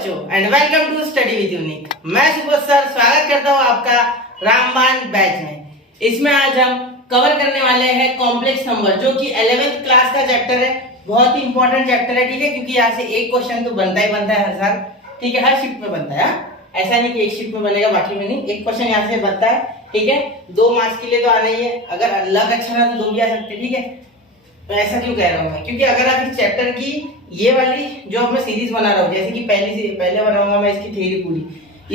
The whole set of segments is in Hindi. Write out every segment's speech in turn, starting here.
बच्चों and welcome to study with Unique. मैं सुबोध सर स्वागत करता हूँ आपका रामबाण बैच में। इसमें आज हम कवर करने वाले हैं कॉम्प्लेक्स नंबर, जो कि 11th क्लास का चैप्टर है। बहुत ही इंपॉर्टेंट चैप्टर है, ठीक है, क्योंकि यहाँ से एक क्वेश्चन तो बनता ही बनता है हर साल, ठीक है, हर शिफ्ट में बनता है। ऐसा नहीं कि एक शिफ्ट में बनेगा बाकी में नहीं, एक क्वेश्चन यहाँ से बनता है, ठीक है। 2 मार्क्स के लिए तो आना ही है, अगर लक अच्छा रहा तो 2 भी आ सकते, ठीक है। तो ऐसा क्यों कह रहा हूँ मैं, क्योंकि अगर आप इस चैप्टर की ये वाली जो मैं सीरीज बना रहा हूँ, जैसे कि पहले बनाऊंगा मैं इसकी थ्योरी पूरी,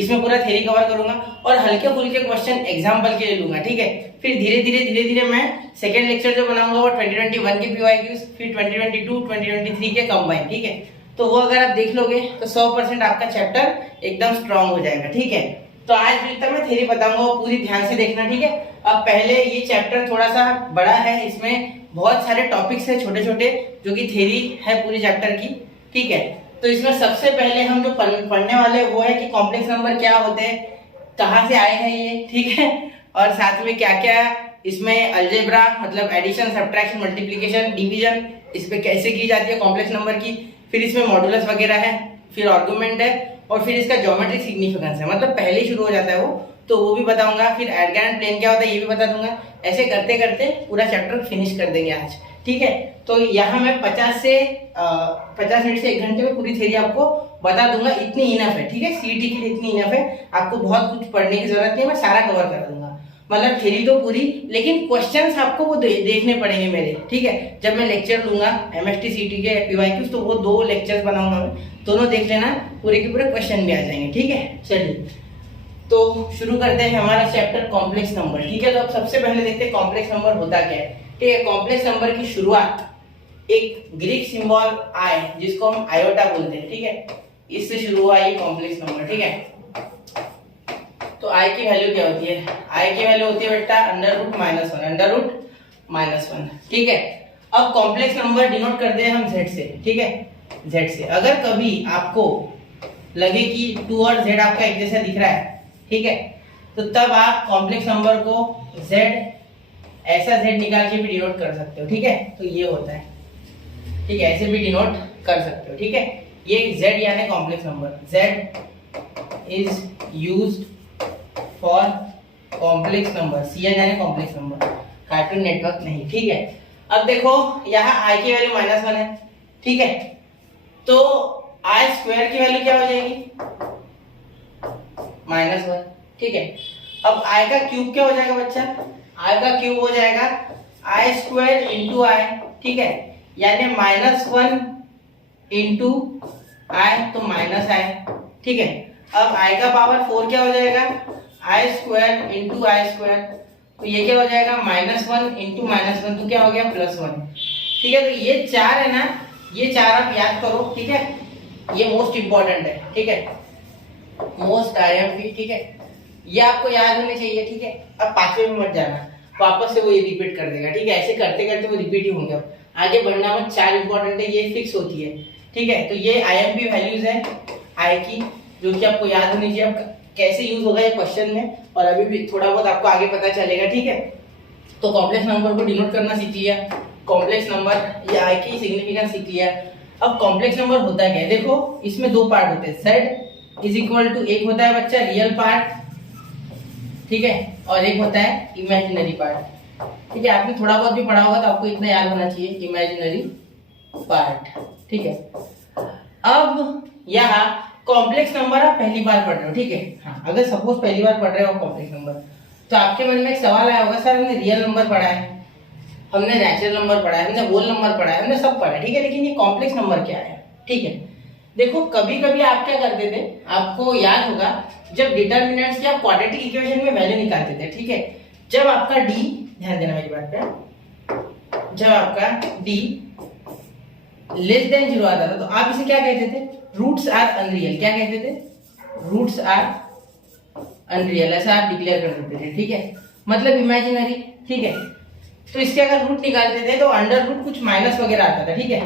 इसमें पूरा थ्योरी कवर करूंगा और हल्के फुल्के क्वेश्चन एग्जांपल के लिए लूंगा, ठीक है। फिर धीरे धीरे मैं सेकंड लेक्चर जो बनाऊंगा वो 2021 के पीवाईक्यूज, फिर 2022 2023 के कंबाइन, ठीक है। तो वो अगर आप देख लोगे तो 100% आपका चैप्टर एकदम स्ट्रांग हो जाएगा, ठीक है। तो आज जितना मैं थ्योरी बताऊंगा वो पूरी ध्यान से देखना, ठीक है। अब पहले ये चैप्टर थोड़ा सा बड़ा है, इसमें बहुत सारे टॉपिक्स है छोटे छोटे, जो कि थ्योरी है पूरी चैप्टर की, ठीक है। तो इसमें सबसे पहले हम जो पढ़ने वाले वो है कि कॉम्प्लेक्स नंबर क्या होते हैं, कहाँ से आए हैं ये, ठीक है, और साथ में क्या क्या इसमें अलजेब्रा मतलब एडिशन, सब्ट्रैक्शन, मल्टीप्लिकेशन, डिवीजन इस पे कैसे की जाती है कॉम्प्लेक्स नंबर की। फिर इसमें मॉडुलस वगैरह है, फिर आर्गुमेंट है, और फिर इसका ज्योमेट्रिक सिग्निफिकेंस है, मतलब पहले ही शुरू हो जाता है वो, तो वो भी बताऊंगा। फिर एडगेन प्लेन क्या होता है ये भी बता दूंगा। ऐसे करते करते पूरा चैप्टर फिनिश कर देंगे आज, ठीक है। तो यहाँ मैं 50 मिनट से 1 घंटे में पूरी थ्योरी आपको बता दूंगा, इतनी इनफ है, ठीक है। सीईटी के लिए इतनी इनफ है, आपको बहुत कुछ पढ़ने की जरूरत नहीं है, मैं सारा कवर कर दूंगा। मतलब थ्योरी तो पूरी, लेकिन क्वेश्चंस आपको वो देखने पड़ेंगे मेरे, ठीक है। जब मैं लेक्चर लूंगा एमएसटी सीटी के पीवाईक्यूज, तो वो 2 लेक्चर्स बनाऊंगा मैं, दोनों देख लेना, पूरे के पूरे क्वेश्चन भी आ जाएंगे, ठीक है। चलिए तो शुरू करते हैं हमारा चैप्टर कॉम्प्लेक्स नंबर, ठीक है। तो अब सबसे पहले देखते हैं कॉम्प्लेक्स नंबर होता क्या है, ठीक है। कॉम्प्लेक्स नंबर की शुरुआत एक ग्रीक सिंबल आई, जिसको हम आयोटा बोलते हैं, ठीक है, इससे शुरू हुआ ये कॉम्प्लेक्स नंबर, ठीक है। तो आई की वैल्यू क्या होती है, आई की वैल्यू होती है बेटा √-1, ठीक है। अब कॉम्प्लेक्स नंबर डिनोट करते हैं हम z से, ठीक है, z से। अगर कभी आपको लगे कि 2 और z आपका एक जैसा दिख रहा है, ठीक है, तो तब आप कॉम्प्लेक्स नंबर को z ऐसा z निकाल के भी डिनोट कर सकते हो, ठीक है। तो ये होता है, ठीक है, ऐसे भी डिनोट कर सकते हो, ठीक है। ये z यानी complex number, z is used for complex number, Cn यानी कॉम्प्लेक्स नंबर, कार्टून नेटवर्क नहीं, ठीक है। अब देखो यहाँ i की वैल्यू -1 है, ठीक है, तो i स्क्वायर की वैल्यू क्या हो जाएगी -1, ठीक है। अब i का क्यूब क्या हो जाएगा बच्चा, i का क्यूब हो जाएगा i स्क्वायर इंटू आई, ठीक है, यानी -1 इंटू आई, तो -i, ठीक है। अब i का पावर 4 क्या हो जाएगा, i square into I square, तो ये क्या हो जाएगा -1 इंटू -1, तो क्या हो गया +1, ठीक है। तो ये 4 है ना, ये 4 आप याद करो, ठीक है, ये मोस्ट इंपॉर्टेंट है, ठीक है, मोस्ट आईएमपी, ठीक है, ये आपको याद होने चाहिए, ठीक है। अब 5वें में मत जाना, वापस से वो ये रिपीट कर देगा, ठीक है। ऐसे करते करते वो रिपीट ही होंगे। अब आगे बढ़ना मत, 4 इंपॉर्टेंट है, ये फिक्स होती है, ठीक है। तो ये आईएमपी वैल्यूज है आई की, जो कि आपको याद होनी चाहिए। अब कैसे यूज होगा ये क्वेश्चन में, और अभी भी थोड़ा बहुत आपको आगे पता चलेगा, ठीक है। तो कॉम्प्लेक्स नंबर को डिनोट करना सीख लिया, कॉम्प्लेक्स नंबर या आई की सिग्निफिकेंस सीख लिया। अब कॉम्प्लेक्स नंबर होता क्या है, देखो इसमें 2 पार्ट होते हैं, z इज इक्वल टू, एक होता है बच्चा रियल पार्ट, ठीक है, और एक होता है इमेजिनरी पार्ट, ठीक है। आपने थोड़ा बहुत भी पढ़ा होगा तो आपको इतना याद होना चाहिए, इमेजिनरी पार्ट, ठीक है। अब यहाँ कॉम्प्लेक्स नंबर आप पहली बार पढ़ रहे हो, ठीक है, हाँ, अगर सपोज पहली बार पढ़ रहे हो कॉम्प्लेक्स नंबर, तो आपके मन में एक सवाल आया होगा, सर हमने रियल नंबर पढ़ा है, हमने नेचुरल नंबर पढ़ा है, हमने होल नंबर पढ़ा है, हमने सब पढ़ा है, ठीक है, लेकिन ये कॉम्प्लेक्स नंबर क्या है, ठीक है। देखो कभी कभी आप क्या करते थे, आपको याद होगा, जब डिटर्मिनेंट्स या क्वाड्रेटिक इक्वेशन में वैल्यू निकालते थे, ठीक है, जब आपका d, ध्यान देना मेरी बात पे, जब आपका d <0 आता था, तो आप इसे क्या कहते थे, रूट्स आर अनरियल, क्या कहते थे, रूट्स आर अनरियल, ऐसा आप डिक्लेयर कर देते थे, ठीक है, मतलब इमेजिनरी, ठीक है। तो इसके अगर रूट निकालते थे तो अंडर रूट कुछ माइनस वगैरह आता था, ठीक है।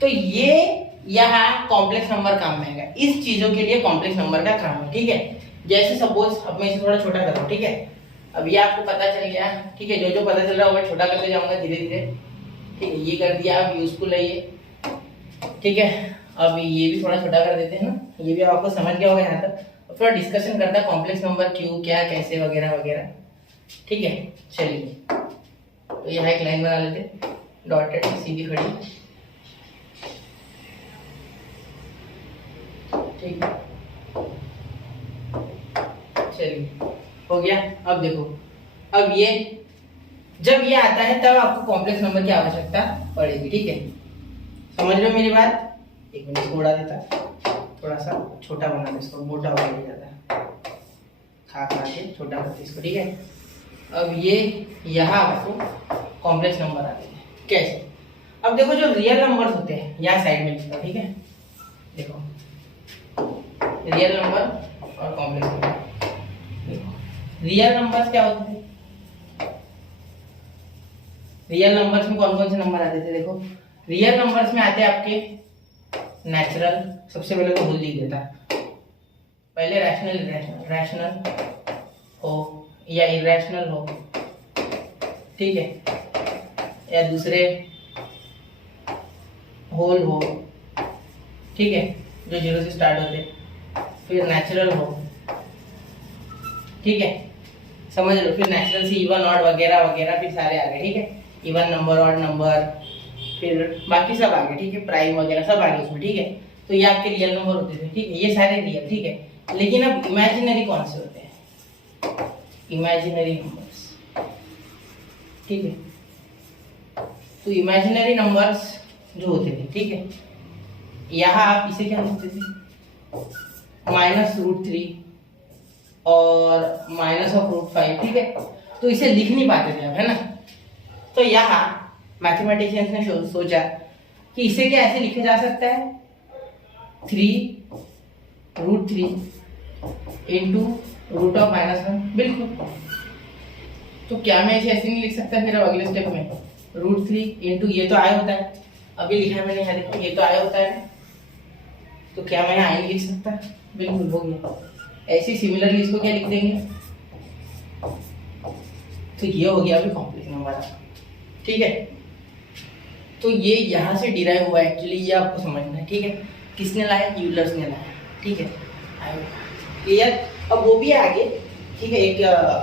तो ये यहाँ कॉम्प्लेक्स नंबर काम में आएगा, इस चीजों के लिए कॉम्प्लेक्स नंबर का काम है, ठीक है। जैसे सपोज अब मैं इसे थोड़ा छोटा कर रहा हूँ, ठीक है, अब ये आपको पता चल गया, ठीक है, जो जो पता चल रहा है वो मैं छोटा करते जाऊंगा धीरे धीरे, ठीक है, ये कर दिया, अब यूजफुल है ये, ठीक है। अब ये भी थोड़ा छोटा कर देते हैं ना, ये भी आपको समझ गया होगा यहाँ तक। थोड़ा डिस्कशन करता है कॉम्प्लेक्स नंबर क्यों, क्या, कैसे वगैरह वगैरह। ठीक है, चलिए तो यहाँ एक लाइन बना लेते, डॉटेड सीधी खड़ी। ठीक है, चलिए हो गया। अब देखो, अब ये जब ये आता है तब आपको कॉम्प्लेक्स नंबर की आवश्यकता पड़ेगी। ठीक है, समझ लो मेरी बात। एक मिनट इसको उड़ा देता, थोड़ा सा छोटा बना दे इसको, मोटा हो गया ज्यादा, खा के छोटा करते इसको। ठीक है, अब ये यहाँ आपको कॉम्प्लेक्स नंबर आते हैं कैसे। अब देखो जो रियल नंबर्स होते हैं यहाँ साइड में लिखता हूँ। ठीक है, देखो रियल नंबर और कॉम्प्लेक्स नंबर। रियल नंबर्स क्या होते थे, रियल नंबर्स में कौन कौन से नंबर आते थे। देखो रियल नंबर्स में आते हैं आपके नेचुरल, सबसे पहले तो भूल लिख देता, पहले रैशनल, रैशनल हो या इरेशनल हो। ठीक है, या दूसरे होल हो। ठीक है, जो जीरो से स्टार्ट होते, फिर नेचुरल हो। ठीक है, समझ लो, फिर नेचुरल से इवन ऑड वगैरह वगैरह फिर सारे आ गए। ठीक है, इवन नंबर, ऑड नंबर, फिर बाकी सब आ गए। ठीक है, प्राइम वगैरह सब आ गए उसमें। ठीक है, तो ये आपके रियल नंबर होते थे। ठीक है, ये सारे रियल। ठीक है, लेकिन अब इमेजिनरी कौन से होते हैं, इमेजिनरी नंबर्स। ठीक है, तो इमेजिनरी नंबर्स जो होते थे, ठीक है, यहाँ आप इसे क्या लिखते थे, -√3 और -√5। ठीक है, तो इसे लिख नहीं पाते थे आप, है ना। तो यहाँ मैथमेटिशियंस ने सोचा कि इसे क्या ऐसे लिखा जा सकता है, 3√3 इंटू √1। बिल्कुल, तो क्या मैं इसे ऐसे नहीं लिख सकता फिर अगले स्टेप में, √3 इंटू ये तो आया होता है, अभी लिखा है मैंने यहाँ, देखो ये तो आया होता है, तो क्या मैं यहाँ लिख सकता, बिल्कुल हो गया। ऐसे सिमिलरली इसको क्या लिख देंगे, तो ये हो गया अभी कॉम्प्लेक्स नंबर। ठीक है, तो ये यहाँ से डिराइव हुआ है एक्चुअली, ये आपको समझना है। ठीक है, किसने लाया, यूलर्स ने लाया। ठीक है, क्लियर। अब वो भी है आगे। ठीक है, एक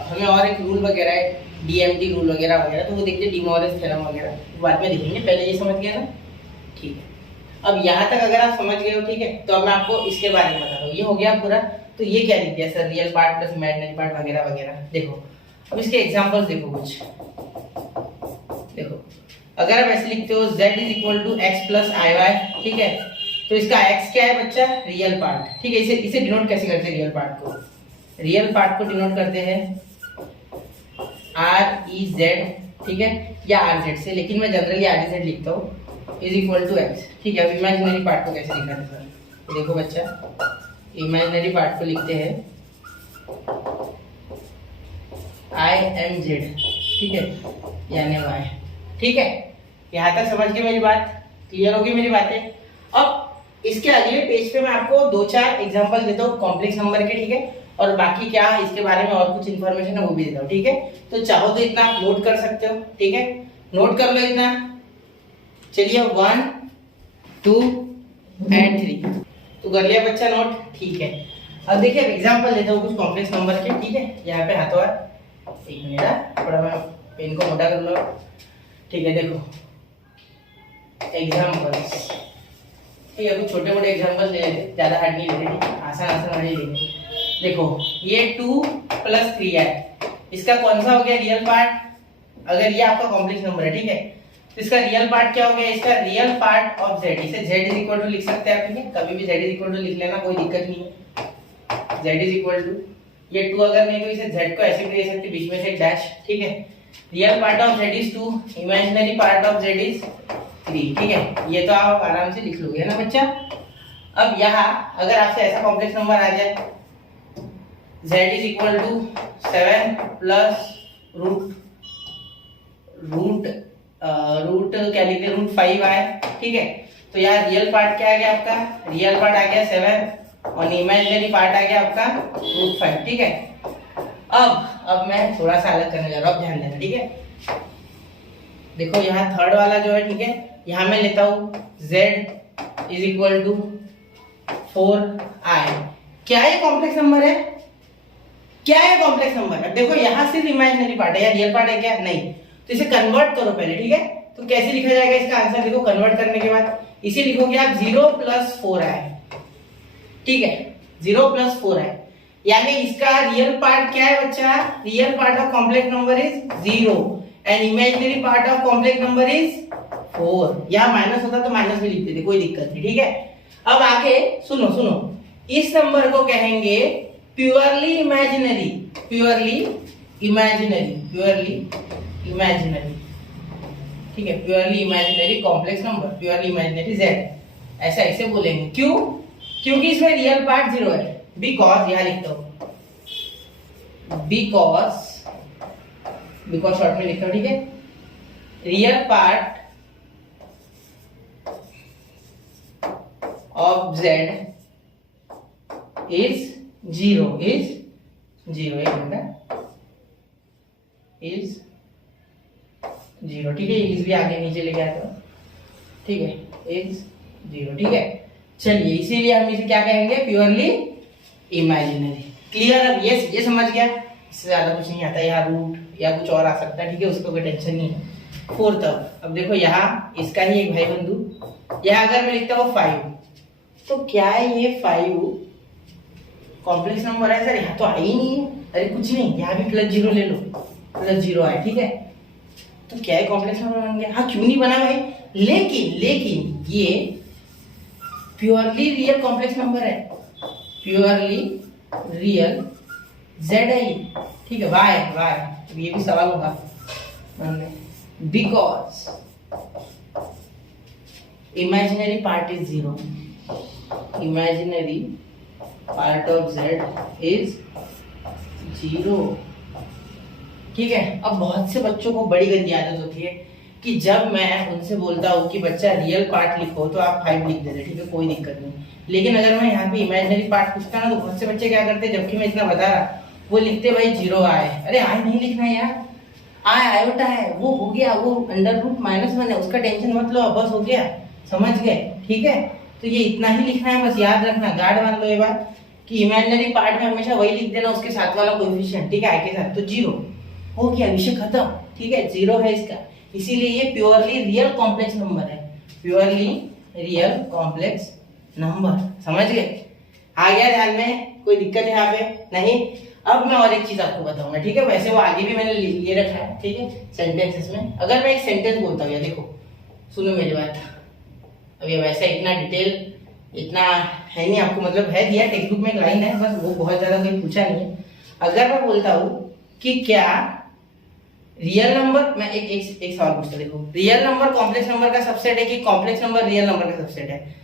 हमें और एक रूल वगैरह है, डीएमटी रूल वगैरह वगैरह, तो वो देखते डी मॉरिस थ्योरम वगैरह बाद में देखेंगे, पहले ये समझ गया ना। ठीक है, अब यहाँ तक अगर आप समझ गए हो, ठीक है, तो अब मैं आपको इसके बारे में बता दूँ। ये हो गया पूरा, तो ये क्या लिख दिया sir, real part plus imaginary part वगैरह वगैरह। देखो अब इसके एग्जांपल्स देखो कुछ, देखो अगर आप ऐसे लिखते हो z = x + iy, ठीक है, तो इसका x क्या है बच्चा, रियल पार्ट। ठीक है, इसे डिनोट कैसे करते हैं, रियल पार्ट को, रियल पार्ट को डिनोट करते हैं REZ, ठीक है, या RZ से, लेकिन मैं जनरली REZ लिखता हूँ, =x। ठीक है, अब इमेजिनरी पार्ट को कैसे लिखा है सर, देखो बच्चा, इमेजिनरी पार्ट को लिखते हैं IMZ, ठीक है, यानी y। ठीक है, यहाँ तक समझ गए मेरी बात, क्लियर होगी मेरी बातें। अब इसके अगले पेज पे मैं आपको 2-4 एग्जांपल देता हूँ कॉम्प्लेक्स नंबर के। ठीक है, और बाकी क्या इसके बारे में और कुछ इन्फॉर्मेशन है वो भी देता हूँ। ठीक है, तो चाहो तो इतना आप नोट कर सकते हो। ठीक है, नोट कर लो इतना। चलिए 1, 2 and 3 तो कर लिया बच्चा नोट। ठीक है, अब देखिए एग्जांपल देता हूँ कुछ कॉम्प्लेक्स नंबर के। ठीक है, यहाँ पे हाथों हाथ, एक मिनट थोड़ा मैं पेन को मोटा कर लो। ठीक है, देखो एग्जांपल्स, ठीक है, कुछ छोटे मोटे एग्जांपल्स ले लेते, ज्यादा हार्ड नहीं लेते, ठीक है, आसान आसान वाले लेंगे। देखो ये 2 + 3 है, इसका कौन सा हो गया रियल पार्ट, अगर ये आपका कॉम्प्लेक्स नंबर है। ठीक है, तो इसका रियल पार्ट क्या हो गया, इसका रियल पार्ट ऑफ z, इसे z = लिख सकते हैं आप। ठीक है, कभी भी z = लिख लेना, कोई दिक्कत नहीं है। z = ये 2 अगर नहीं तो इसे z को ऐसे भी ले सकते, बीच में से एक डैश। ठीक है, real part of z is 2, imaginary part of z is 3। ठीक है, ये तो आप आराम से लिख लोगे, है ना बच्चा। अब यहाँ अगर आपसे ऐसा कॉम्प्लेक्स नंबर आ जाए, z = 7 प्लस रूट क्या लिखते हैं, √5 आए। ठीक है, तो यहाँ रियल पार्ट क्या आ गया आपका, रियल पार्ट आ गया 7 और इमेजिनरी पार्ट आ गया आपका √5। ठीक है, अब मैं थोड़ा सा अलग करने जा रहा हूँ, ध्यान देना। ठीक है, देखो यहाँ थर्ड वाला जो है, ठीक है, यहाँ मैं लेता हूँ z is equal to 4i। क्या ये कॉम्प्लेक्स नंबर है? क्या है कॉम्प्लेक्स नंबर? अब देखो यहां सिर्फ इमेजिनरी पार्ट है या रियल पार्ट है क्या? नहीं। तो इसे कन्वर्ट करो पहले, ठीक है? तो कैसे लिखा जाएगा इसका आंसर? देखो कन्वर्ट करने के बाद इसे लिखोगे आप 0 + 4i, ठीक है? 0 + 4i, यानी इसका रियल पार्ट क्या है बच्चा? Real part of complex number is 0 and imaginary part of complex number is 4। यहां माइनस होता तो माइनस भी लिख देते, कोई दिक्कत नहीं, ठीक है? अब आगे सुनो सुनो, इस नंबर को कहेंगे purely imaginary, purely imaginary, purely imaginary, ठीक है? Purely imaginary complex number, purely imaginary z, ऐसा इसे बोलेंगे। क्यों? क्योंकि इसमें रियल पार्ट 0 है। बिकॉज यहां लिखता हूं, बिकॉज शॉर्ट में लिखता हूं, ठीक है? Real part of z is 0, is 0, एक मिनट, इज 0, ठीक है? इज भी आगे नीचे लेके आता हूं, ठीक है? इज 0, ठीक है? चलिए, इसीलिए हम इसे क्या कहेंगे? Purely imaginary. क्लियर? अब ये समझ गया, इससे ज्यादा कुछ नहीं आता। यहाँ रूट या कुछ और आ सकता है, ठीक है? उसको कोई टेंशन नहीं है। फोर्थ, अब देखो यहाँ इसका ही एक भाई बंधु, यहाँ अगर मैं लिखता हूँ 5, तो क्या है ये 5 कॉम्प्लेक्स नंबर है? सर यहाँ तो आई ही नहीं है। अरे कुछ नहीं, यहाँ भी +0 ले लो, +0 आए, ठीक है? तो क्या है? कॉम्प्लेक्स नंबर बन गया। हाँ, क्यों नहीं बना भाई? लेकिन ये प्योरली रियल कॉम्प्लेक्स नंबर है, प्योरली रियल z है, ठीक है? वाई, ये भी सवाल होगा, because imaginary part is 0, imaginary part of z is 0, ठीक है? अब बहुत से बच्चों को बड़ी गंदी आदत होती है कि जब मैं उनसे बोलता हूँ कि बच्चा रियल पार्ट लिखो तो आप 5 लिख देते, ठीक है? कोई दिक्कत नहीं। लेकिन अगर मैं यहाँ पे इमेजिनरी पार्ट पूछता ना, तो बहुत से बच्चे क्या करते, जबकि मैं इतना बता रहा, वो लिखते भाई 0 आए। अरे आए नहीं लिखना है यार, आयोटा है, वो हो गया, वो √-1 है, उसका टेंशन मत लो, बस हो गया, समझ गए, ठीक है? तो ये इतना ही लिखना है, बस याद रखना, गार्ड मान लो ये बात कि इमेजिनरी पार्ट में हमेशा वही लिख देना, उसके साथ वाला कोएफिशिएंट, ठीक है? आई के साथ, तो 0 हो गया, विषय खत्म, ठीक है? 0 है इसका, इसीलिए ये प्योरली रियल कॉम्प्लेक्स नंबर है, प्योरली रियल कॉम्प्लेक्स नंबर। समझ गए? आ गया ध्यान में? कोई दिक्कत है यहाँ पे? नहीं। अब मैं और एक चीज आपको बताऊंगा, ठीक है? वैसे वो आगे भी मैंने ले रखा है, ठीक है? सेंटेंसेस में अगर मैं एक सेंटेंस बोलता हूँ, या देखो सुनो मेरी बात, अब ये वैसे इतना डिटेल इतना है नहीं आपको, मतलब है दिया टेक्स्ट बुक में, एक लाइन है बस, वो बहुत ज्यादा कोई पूछा नहीं है। अगर मैं बोलता हूँ कि क्या रियल नंबर, मैं एक सवाल पूछता, देखो रियल नंबर कॉम्प्लेक्स नंबर का सबसेट है कि कॉम्प्लेक्स नंबर रियल नंबर का सबसेट है,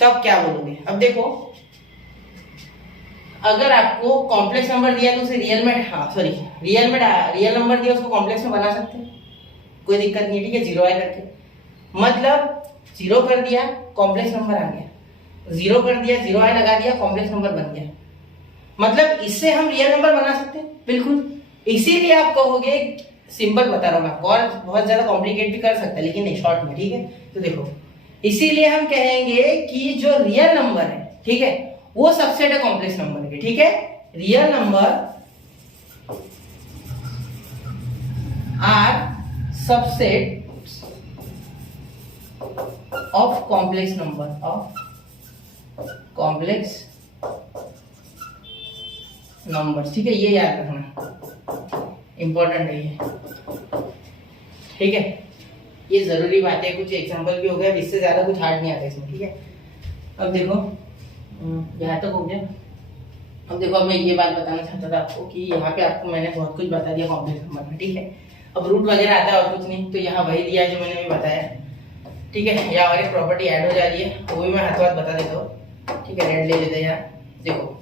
तो आप क्या बोलोगे? अब देखो, अगर आपको कॉम्प्लेक्स नंबर दिया तो उसे रियल में, रियल नंबर दिया उसको कॉम्प्लेक्स में बना सकते हैं, कोई दिक्कत नहीं, ठीक है? 0 आए करके, मतलब 0 कर दिया, कॉम्प्लेक्स नंबर आ गया, 0 कर दिया, 0 आए लगा दिया, कॉम्प्लेक्स नंबर बन गया। मतलब इससे हम रियल नंबर बना सकते हैं, बिल्कुल। इसीलिए आप कहोगे, सिंपल बता रहा हूं मैं आपको, और बहुत ज्यादा कॉम्प्लिकेट भी कर सकता है, लेकिन नहीं, शॉर्ट में, ठीक है? तो देखो, इसीलिए हम कहेंगे कि जो रियल नंबर है, ठीक है, वो सबसेट है कॉम्प्लेक्स नंबर के, ठीक है? Real number are subset of complex number, of complex number, ठीक है? ये याद रखना, इंपॉर्टेंट है ये, ठीक है? ये जरूरी बात है, कुछ एग्जांपल भी हो गया, इससे ज्यादा कुछ हार्ड नहीं आता इसमें, ठीक है? अब देखो यहाँ तक हो गया। अब देखो, अब मैं ये बात बताना चाहता था आपको कि यहाँ पे आपको मैंने बहुत कुछ बता दिया कॉम्प्लेक्स नंबर में, ठीक है? अब रूट वगैरह आता है और कुछ नहीं, तो यहाँ वही दिया जो मैंने भी बताया, ठीक है? यहाँ और एक प्रॉपर्टी ऐड हो जा रही है, वो भी मैं हाथों हाथ बता देता हूँ, ठीक है? रेड ले लेते हैं यहाँ, देखो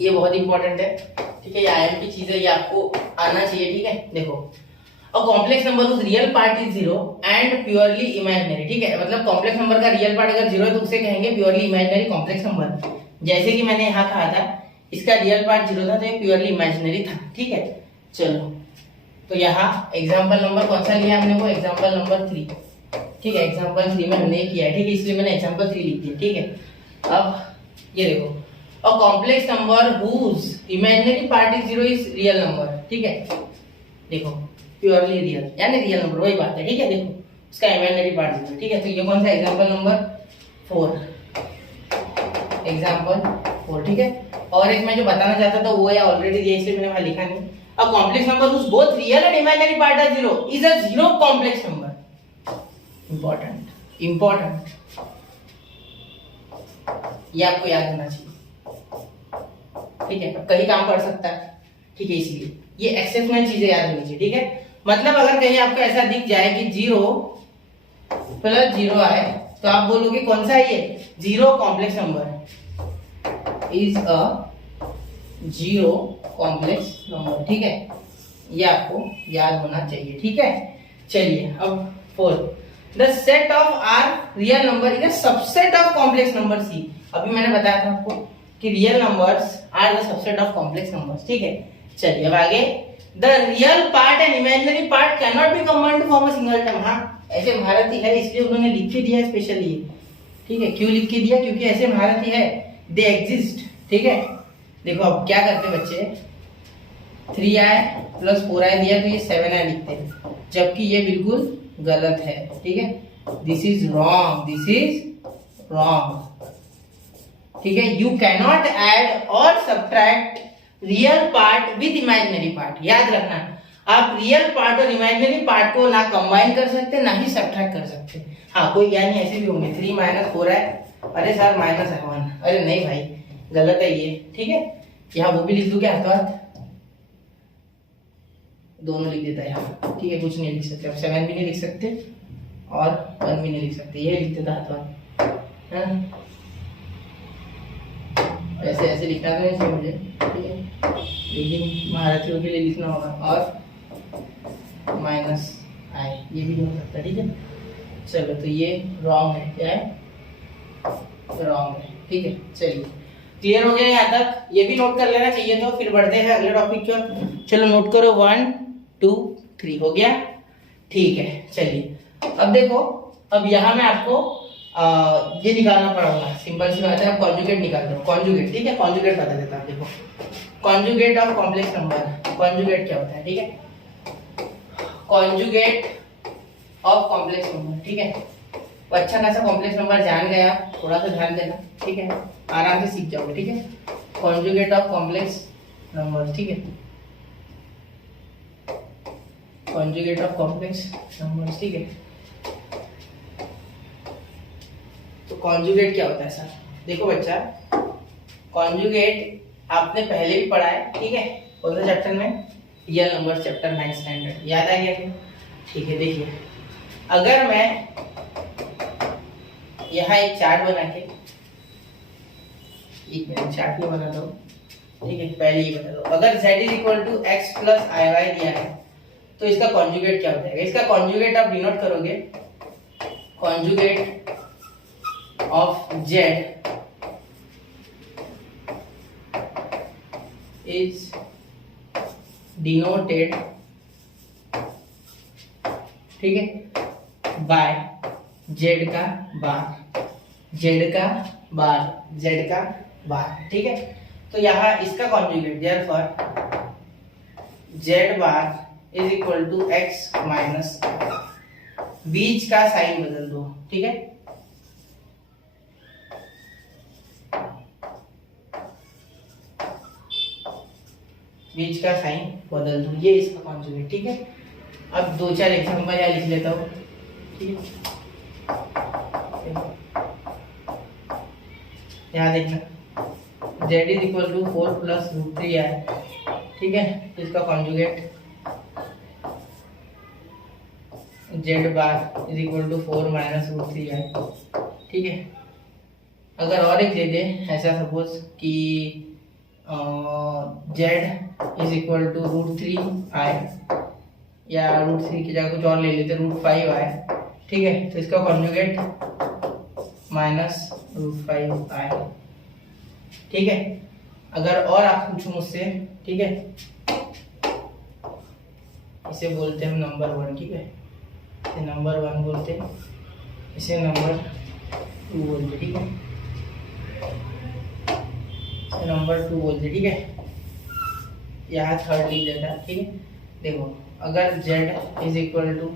ये बहुत इंपॉर्टेंट है, ठीक है? ये आईएम की चीज है, ये आपको आना चाहिए, ठीक है? देखो, अ कॉम्प्लेक्स नंबर उस real part is 0 and purely imaginary, ठीक है? मतलब कॉम्प्लेक्स नंबर का रियल पार्ट अगर 0 है तो उसे कहेंगे प्योरली इमेजिनरी कॉम्प्लेक्स नंबर। जैसे कि मैंने यहाँ कहा था, इसका रियल पार्ट 0 था तो ये प्योरली इमेजिनरी था, ठीक है? चलो, तो यहाँ एग्जाम्पल नंबर कौन सा लिया हमने? वो एग्जाम्पल नंबर 3, ठीक है, एग्जाम्पल 3 में हमने किया है, ठीक है, इसलिए मैंने एग्जाम्पल 3 लिख दिया, ठीक है। अब ये देखो, a complex number whose imaginary part is 0 is real number, ठीक है, देखो प्योरली रियल यानी रियल नंबर, वही बात है, ठीक है। देखो उसका इमेजिनरी पार्ट 0, ठीक है। तो ये कौन सा एग्जाम्पल नंबर 4, एग्जाम्पल 4, ठीक है। और एक मैं जो बताना चाहता था वो है ऑलरेडी दिया, इसलिए मैंने वहां लिखा नहीं। A complex number whose both real and imaginary part are 0 is a 0 complex number. Important ये आपको याद होना चाहिए, ठीक है। अब कहीं काम पड़ सकता है, ठीक है, इसलिए ये एक्सेप्शनल चीजें याद होनी चाहिए, ठीक है। मतलब अगर कहीं आपको ऐसा दिख जाए कि 0 + 0 आए तो आप बोलोगे कौन सा है ये 0 complex number is a 0 complex number, ठीक है। ये आपको याद होना चाहिए, ठीक है। चलिए अब 4, the set of are real number is a subset of complex number C. अभी मैंने बताया था आपको कि real numbers are the subset of complex numbers, ठीक है। चलिए अब आगे, the real part and imaginary part can not be combined to form a single term. हाँ, ऐसे महारथी है इसलिए उन्होंने लिख के दिया है स्पेशली, ठीक है। क्यों लिख के दिया? क्योंकि ऐसे महारथी है, दे एग्जिस्ट, ठीक है। देखो अब क्या करते बच्चे, 3i + 4i दिया तो ये 7i लिखते हैं, जबकि ये बिल्कुल गलत है, ठीक है। दिस इज रॉन्ग, ठीक है। यू कैनॉट ऐड और subtract real part with imaginary part. याद रखना, आप रियल पार्ट और इमेजिनरी पार्ट को ना कंबाइन कर सकते ना ही सब्ट्रैक्ट कर सकते। हाँ, कोई ज्ञानी ऐसे भी होंगे 3 - 4i, अरे सर -1, अरे नहीं भाई गलत है ये, ठीक है। यहाँ वो भी लिख दूं क्या हाथों हाथ, दोनों लिख देता है यहाँ, ठीक है। कुछ नहीं लिख सकते, अब 7 भी नहीं लिख सकते और 1 भी नहीं लिख सकते, ये लिख देता हाथों हाथ, ऐसे लिखना तो नहीं मुझे, ठीक है, लेकिन महारथियों के लिए लिखना होगा। और -i ये भी नहीं हो सकता, ठीक है। चलो तो ये रॉन्ग है, क्या है, रॉन्ग है, ठीक है। चलिए क्लियर हो गया यहाँ तक, ये भी नोट कर लेना चाहिए। तो फिर बढ़ते हैं अगले टॉपिक की ओर। चलो नोट करो, 1 2 3 हो गया, ठीक है। चलिए अब देखो, अब यहाँ मैं आपको ये निकालना पड़ेगा, सिंपल सी बात है, आप कॉन्जुगेट निकाल दो, कॉन्जुगेट, ठीक है। कॉन्जुगेट बता देता हूँ, देखो conjugate of complex number, conjugate क्या होता है, ठीक है। कॉन्जुगेट ऑफ कॉम्प्लेक्स नंबर, ठीक है। तो अच्छा खासा कॉम्प्लेक्स नंबर जान गए आप, थोड़ा सा ध्यान देना, ठीक है, आराम से सीख जाओगे, ठीक है। कॉन्जुगेट ऑफ कॉम्प्लेक्स नंबर, ठीक है, कॉन्जुगेट ऑफ कॉम्प्लेक्स नंबर, ठीक है। तो कॉन्जुगेट क्या होता है सर? देखो बच्चा, कॉन्जुगेट आपने पहले भी पढ़ा है, ठीक है, कौन सा चैप्टर में, रियल नंबर चैप्टर 9 स्टैंडर्ड, याद आ गया क्या? ठीक है। देखिए अगर मैं यहाँ एक चार्ट बना के, एक मिनट चार्ट में बना दो, ठीक है, पहले ये बता दो, अगर z = x + iy दिया है तो इसका कॉन्जुगेट क्या हो जाएगा? इसका कॉन्जुगेट आप डिनोट करोगे, conjugate of z is denoted, ठीक है, बाय z का बार, ठीक है। तो यहाँ इसका conjugate therefore z bar is equal to x minus, बीच का साइन बदल दो, ठीक है। बीच का साइन बदल दो, ये इसका कॉन्जुगेट, ठीक है। अब 2-4 एग्जांपल यहाँ लिख लेता हूँ, ठीक है। यहाँ देखना, z = 4 + √3 है, ठीक है। इसका कॉन्जुगेट z बार = 4 - √3 है, ठीक है। अगर और एक दे दे, ऐसा सपोज कि z = √3i या √3 की जगह कुछ और ले लेते, √5i, ठीक है। तो इसका कॉन्जुगेट -√5i, ठीक है। अगर और आप पूछो मुझसे, ठीक है, इसे बोलते हैं नंबर 1, ठीक है, नंबर 1 बोलते हैं, इसे नंबर 2 बोलते, ठीक है, इसे नंबर 2 बोलते, ठीक है। यहाँ थर्ड लिख देता है, ठीक है। देखो अगर z इज इक्वल टू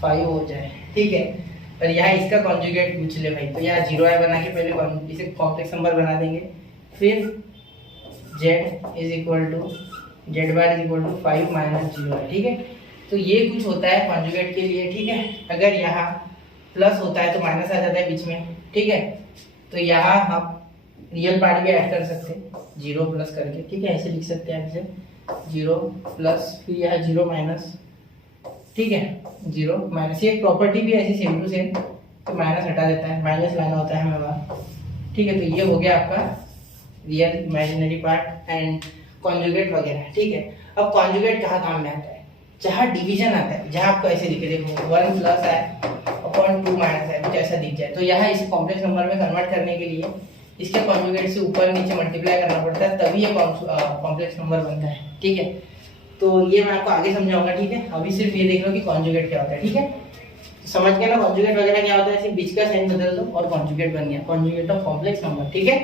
5 हो जाए, ठीक है, और यहाँ इसका कॉन्जुगेट पूछ ले भाई, तो यहाँ 0i बना के पहले इसे कॉम्प्लेक्स नंबर बना देंगे, फिर z is equal to z bar is equal to 5 minus 0i, ठीक है। तो ये कुछ होता है कॉन्जुगेट के लिए, ठीक है। अगर यहाँ प्लस होता है तो माइनस आ जाता है बीच में, ठीक है। तो यहाँ हम रियल पार्ट भी ऐड कर सकते हैं 0 प्लस करके, ठीक है, ऐसे लिख सकते हैं इसे 0 प्लस, फिर यहाँ 0 माइनस, ठीक है, 0 माइनस। ये प्रॉपर्टी भी ऐसी सेम टू सेम, तो माइनस हटा देता है, माइनस लाना होता है हमें वहाँ, ठीक है। तो ये हो गया आपका real imaginary part and conjugate वगैरह, ठीक है। अब कॉन्जुगेट कहाँ काम में आता है, जहाँ डिवीजन आता है, जहाँ आपको ऐसे लिखे देखो 1 प्लस है अपॉन 2 माइनस है, कुछ ऐसा दिख जाए, तो यहाँ इसे कॉम्प्लेक्स नंबर में कन्वर्ट करने के लिए इसके कॉन्जुगेट से ऊपर नीचे मल्टीप्लाई करना पड़ता है, तभी ये कॉम्प्लेक्स नंबर बनता है, ठीक है। तो ये मैं आपको आगे समझाऊंगा, ठीक है। अभी सिर्फ ये देख लो कि कॉन्जुगेट क्या होता है, ठीक है। समझ गया ना कॉन्जुगेट वगैरह क्या होता है, सिर्फ बीच का साइन बदल दो और कॉन्जुगेट बन गया, कॉन्जुगेट ऑफ कॉम्प्लेक्स नंबर, ठीक है।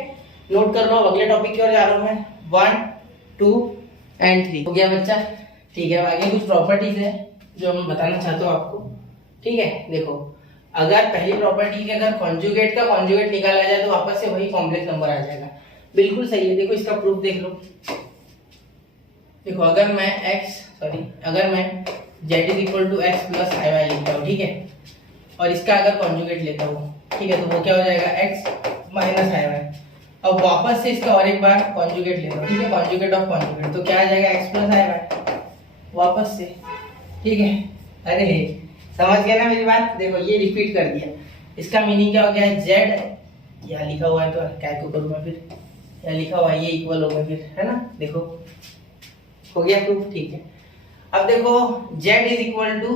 नोट कर लो, अगले टॉपिक की ओर जा रहा हूँ मैं, 1 2 एंड 3 हो गया बच्चा, ठीक है। आगे कुछ प्रॉपर्टीज है जो मैं बताना चाहता हूँ आपको, ठीक है। देखो अगर पहली प्रॉपर्टी है, अगर कॉन्जुगेट का कॉन्जुगेट निकाला जाए तो वापस से वही कॉम्प्लेक्स नंबर आ जाएगा, बिल्कुल सही है। देखो इसका प्रूफ देख लो, देखो अगर मैं z is equal to x plus i y लिखता हूँ, ठीक है, और इसका अगर कॉन्जुगेट लेता हूँ, ठीक है, तो वो क्या हो जाएगा x माइनस आई वाई। अब वापस से इसका और एक बार कॉन्जुगेट ले लो, ठीक है, कॉन्जुगेट ऑफ कॉन्जुगेट, तो क्या आ जाएगा x प्लस आई वाई वापस से, ठीक है। अरे समझ गया ना मेरी बात, देखो ये रिपीट कर दिया, इसका मीनिंग क्या हो गया, z यहाँ लिखा हुआ है तो क्या क्यों करूँ मैं, फिर यहाँ लिखा हुआ है ये इक्वल होगा फिर, है ना, देखो हो गया प्रूफ, ठीक है। अब देखो z is equal to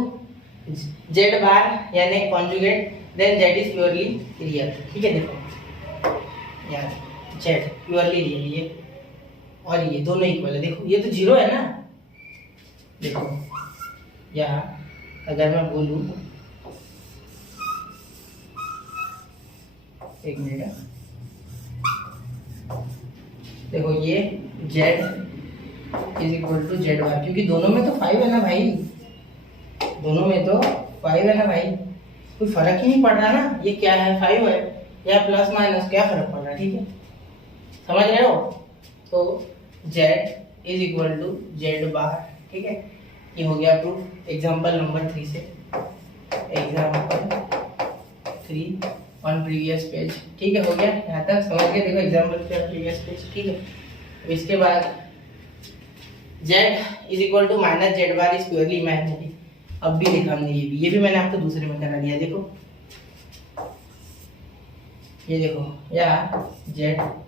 z bar यानी conjugate, then z is purely real, ठीक है। देखो यार z प्योरली रियल, ये और ये दोनों इक्वल है, देखो ये तो 0 है ना, देखो यहाँ अगर मैं बोलूं, एक मिनट, देखो ये z is equal to z bar, क्योंकि दोनों में तो 5 है ना भाई, दोनों में तो 5 है ना भाई, कोई फर्क ही नहीं पड़ रहा ना, ये क्या है 5 है या प्लस माइनस, क्या फर्क पड़ रहा है, ठीक है, समझ रहे हो। तो z is equal to z bar, ठीक है, ये हो गया प्रूफ एग्जांपल नंबर 3 से, एग्जांपल 3 ऑन प्रीवियस पेज, ठीक है, हो गया यहाँ तक समझ गए। देखो एग्जांपल प्रीवियस पेज, ठीक है। इसके बाद z is equal to minus z bar is purely imaginary, अब भी देखा हमने, ये भी मैंने आपको दूसरे में करा दिया, देखो ये देखो यहाँ z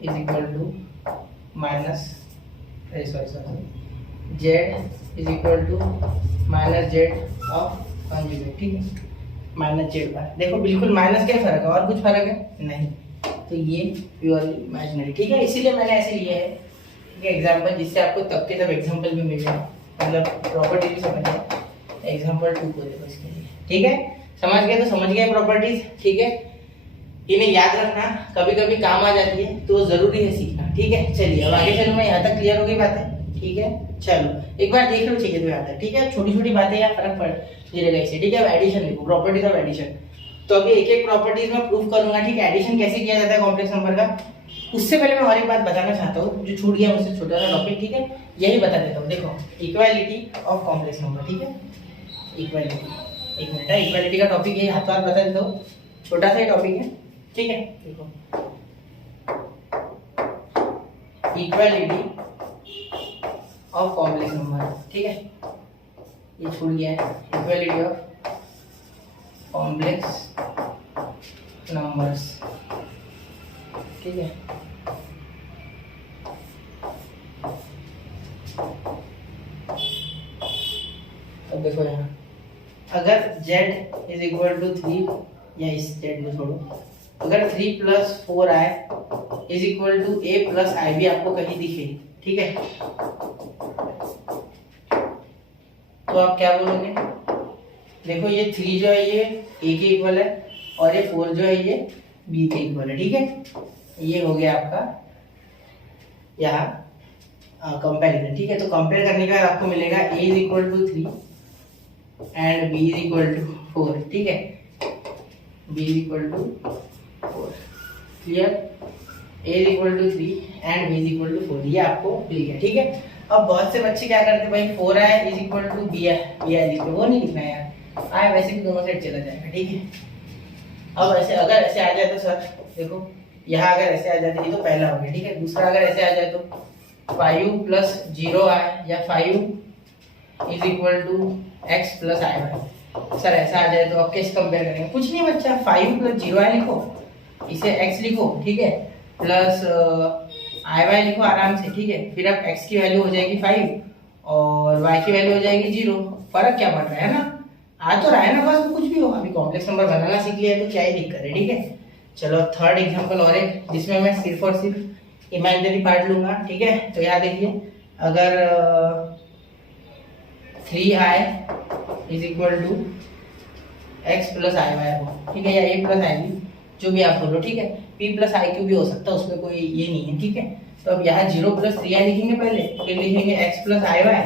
is equal to minus z is equal to minus z of conjugate, ठीक है, माइनस जेड बार, देखो बिल्कुल माइनस, क्या फर्क है, और कुछ फर्क है नहीं, तो ये प्योरली इमेजिनरी, ठीक है, इसीलिए मैंने ऐसे लिया है, ठीक है, एग्जांपल, जिससे आपको तब के तब एग्जांपल भी मिल जाए, मतलब प्रॉपर्टी भी समझ जाए। एग्जांपल 2 को देखो इसके लिए, ठीक है, समझ गए तो समझ गए प्रॉपर्टीज, ठीक है, इन्हें याद रखना, कभी कभी काम आ जाती है तो जरूरी है सीखना, ठीक है। चलिए अब आगे चलो, मैं यहाँ तक क्लियर हो गई बातें, ठीक है। चलो एक बार देख लो, ठीक है, तो यहाँ तक, ठीक है, छोटी छोटी बातें यार फर्क पड़ जाएगा इससे, ठीक है। अब एडिशन देखो, प्रॉपर्टीज ऑफ एडिशन, तो अभी एक एक प्रॉपर्टीज में प्रूफ करूंगा, ठीक है। एडिशन कैसे किया जाता है कॉम्प्लेक्स नंबर का, उससे पहले मैं और एक बात बताना चाहता हूँ जो छूट गया मुझसे, छोटा सा टॉपिक, ठीक है, यही बता देता हूँ। देखो इक्वालिटी ऑफ कॉम्प्लेक्स नंबर, ठीक है, इक्वालिटी, एक मिनट, इक्वालिटी का टॉपिक यही हाथ बार बता देता हूँ, छोटा सा ही टॉपिक है, ठीक है। देखो इक्वालिटी ऑफ कॉम्प्लेक्स नंबर, ठीक है, ये छूट गया है, इक्वालिटी ऑफ कॉम्प्लेक्स नंबर्स, ठीक है। अब देखो यहाँ अगर z इज इक्वल टू 3, या इस z को छोड़ो, अगर 3 plus 4 I is equal to a plus I भी आपको कहीं दिखे, ठीक है, तो आप क्या बोलोगे, देखो ये 3 जो है ये a के इक्वल है और ये 4 जो है ये b के इक्वल है, ठीक है। ये हो गया आपका यहाँ कंपेरिजन, ठीक है। तो कंपेयर करने के बाद आपको मिलेगा a is equal to 3 and b is equal to 4, ठीक है। b is equal to 4, clear. a is equal to 3 and b is equal to 4, ये आपको मिल गया, ठीक है। अब बहुत से बच्चे क्या करते भाई 4 आया इज इक्वल टू b है लिखते, वो नहीं लिखना है यार, आया वैसे भी दोनों साइड चला जाएगा, ठीक है। अब ऐसे अगर ऐसे आ जाए तो सर देखो यहाँ अगर ऐसे आ जाते ये तो पहला हो गया, ठीक है। दूसरा अगर ऐसे आ जाए तो 5 प्लस 0 आए या 5 is equal to x plus i y, sir ऐसा आ जाए तो अब कैसे कंपेयर करेंगे? कुछ नहीं बच्चा, 5 प्लस 0 आई लिखो, इसे x लिखो, ठीक है, प्लस आई वाई लिखो आराम से, ठीक है। फिर अब x की वैल्यू हो जाएगी 5 और y की वैल्यू हो जाएगी 0, फर्क क्या पड़ रहा है ना, आ तो रहा है ना, बस कुछ भी हो। अभी कॉम्प्लेक्स नंबर बनाना सीख लिया है तो क्या ही दिक्कत है, ठीक है। चलो थर्ड एग्जांपल और एक जिसमें मैं सिर्फ और सिर्फ इमेजिनरी पार्ट लूंगा, ठीक है। तो यहाँ देखिए अगर 3i is equal to x plus i y हो, ठीक है, या a प्लस आई बी, जो भी आप बोलो, ठीक है। p प्लस आई क्यू भी हो सकता है, उसमें कोई ये नहीं है, ठीक है। तो अब यहाँ 0 प्लस 3i लिखेंगे पहले, फिर लिखेंगे x प्लस आई वाई,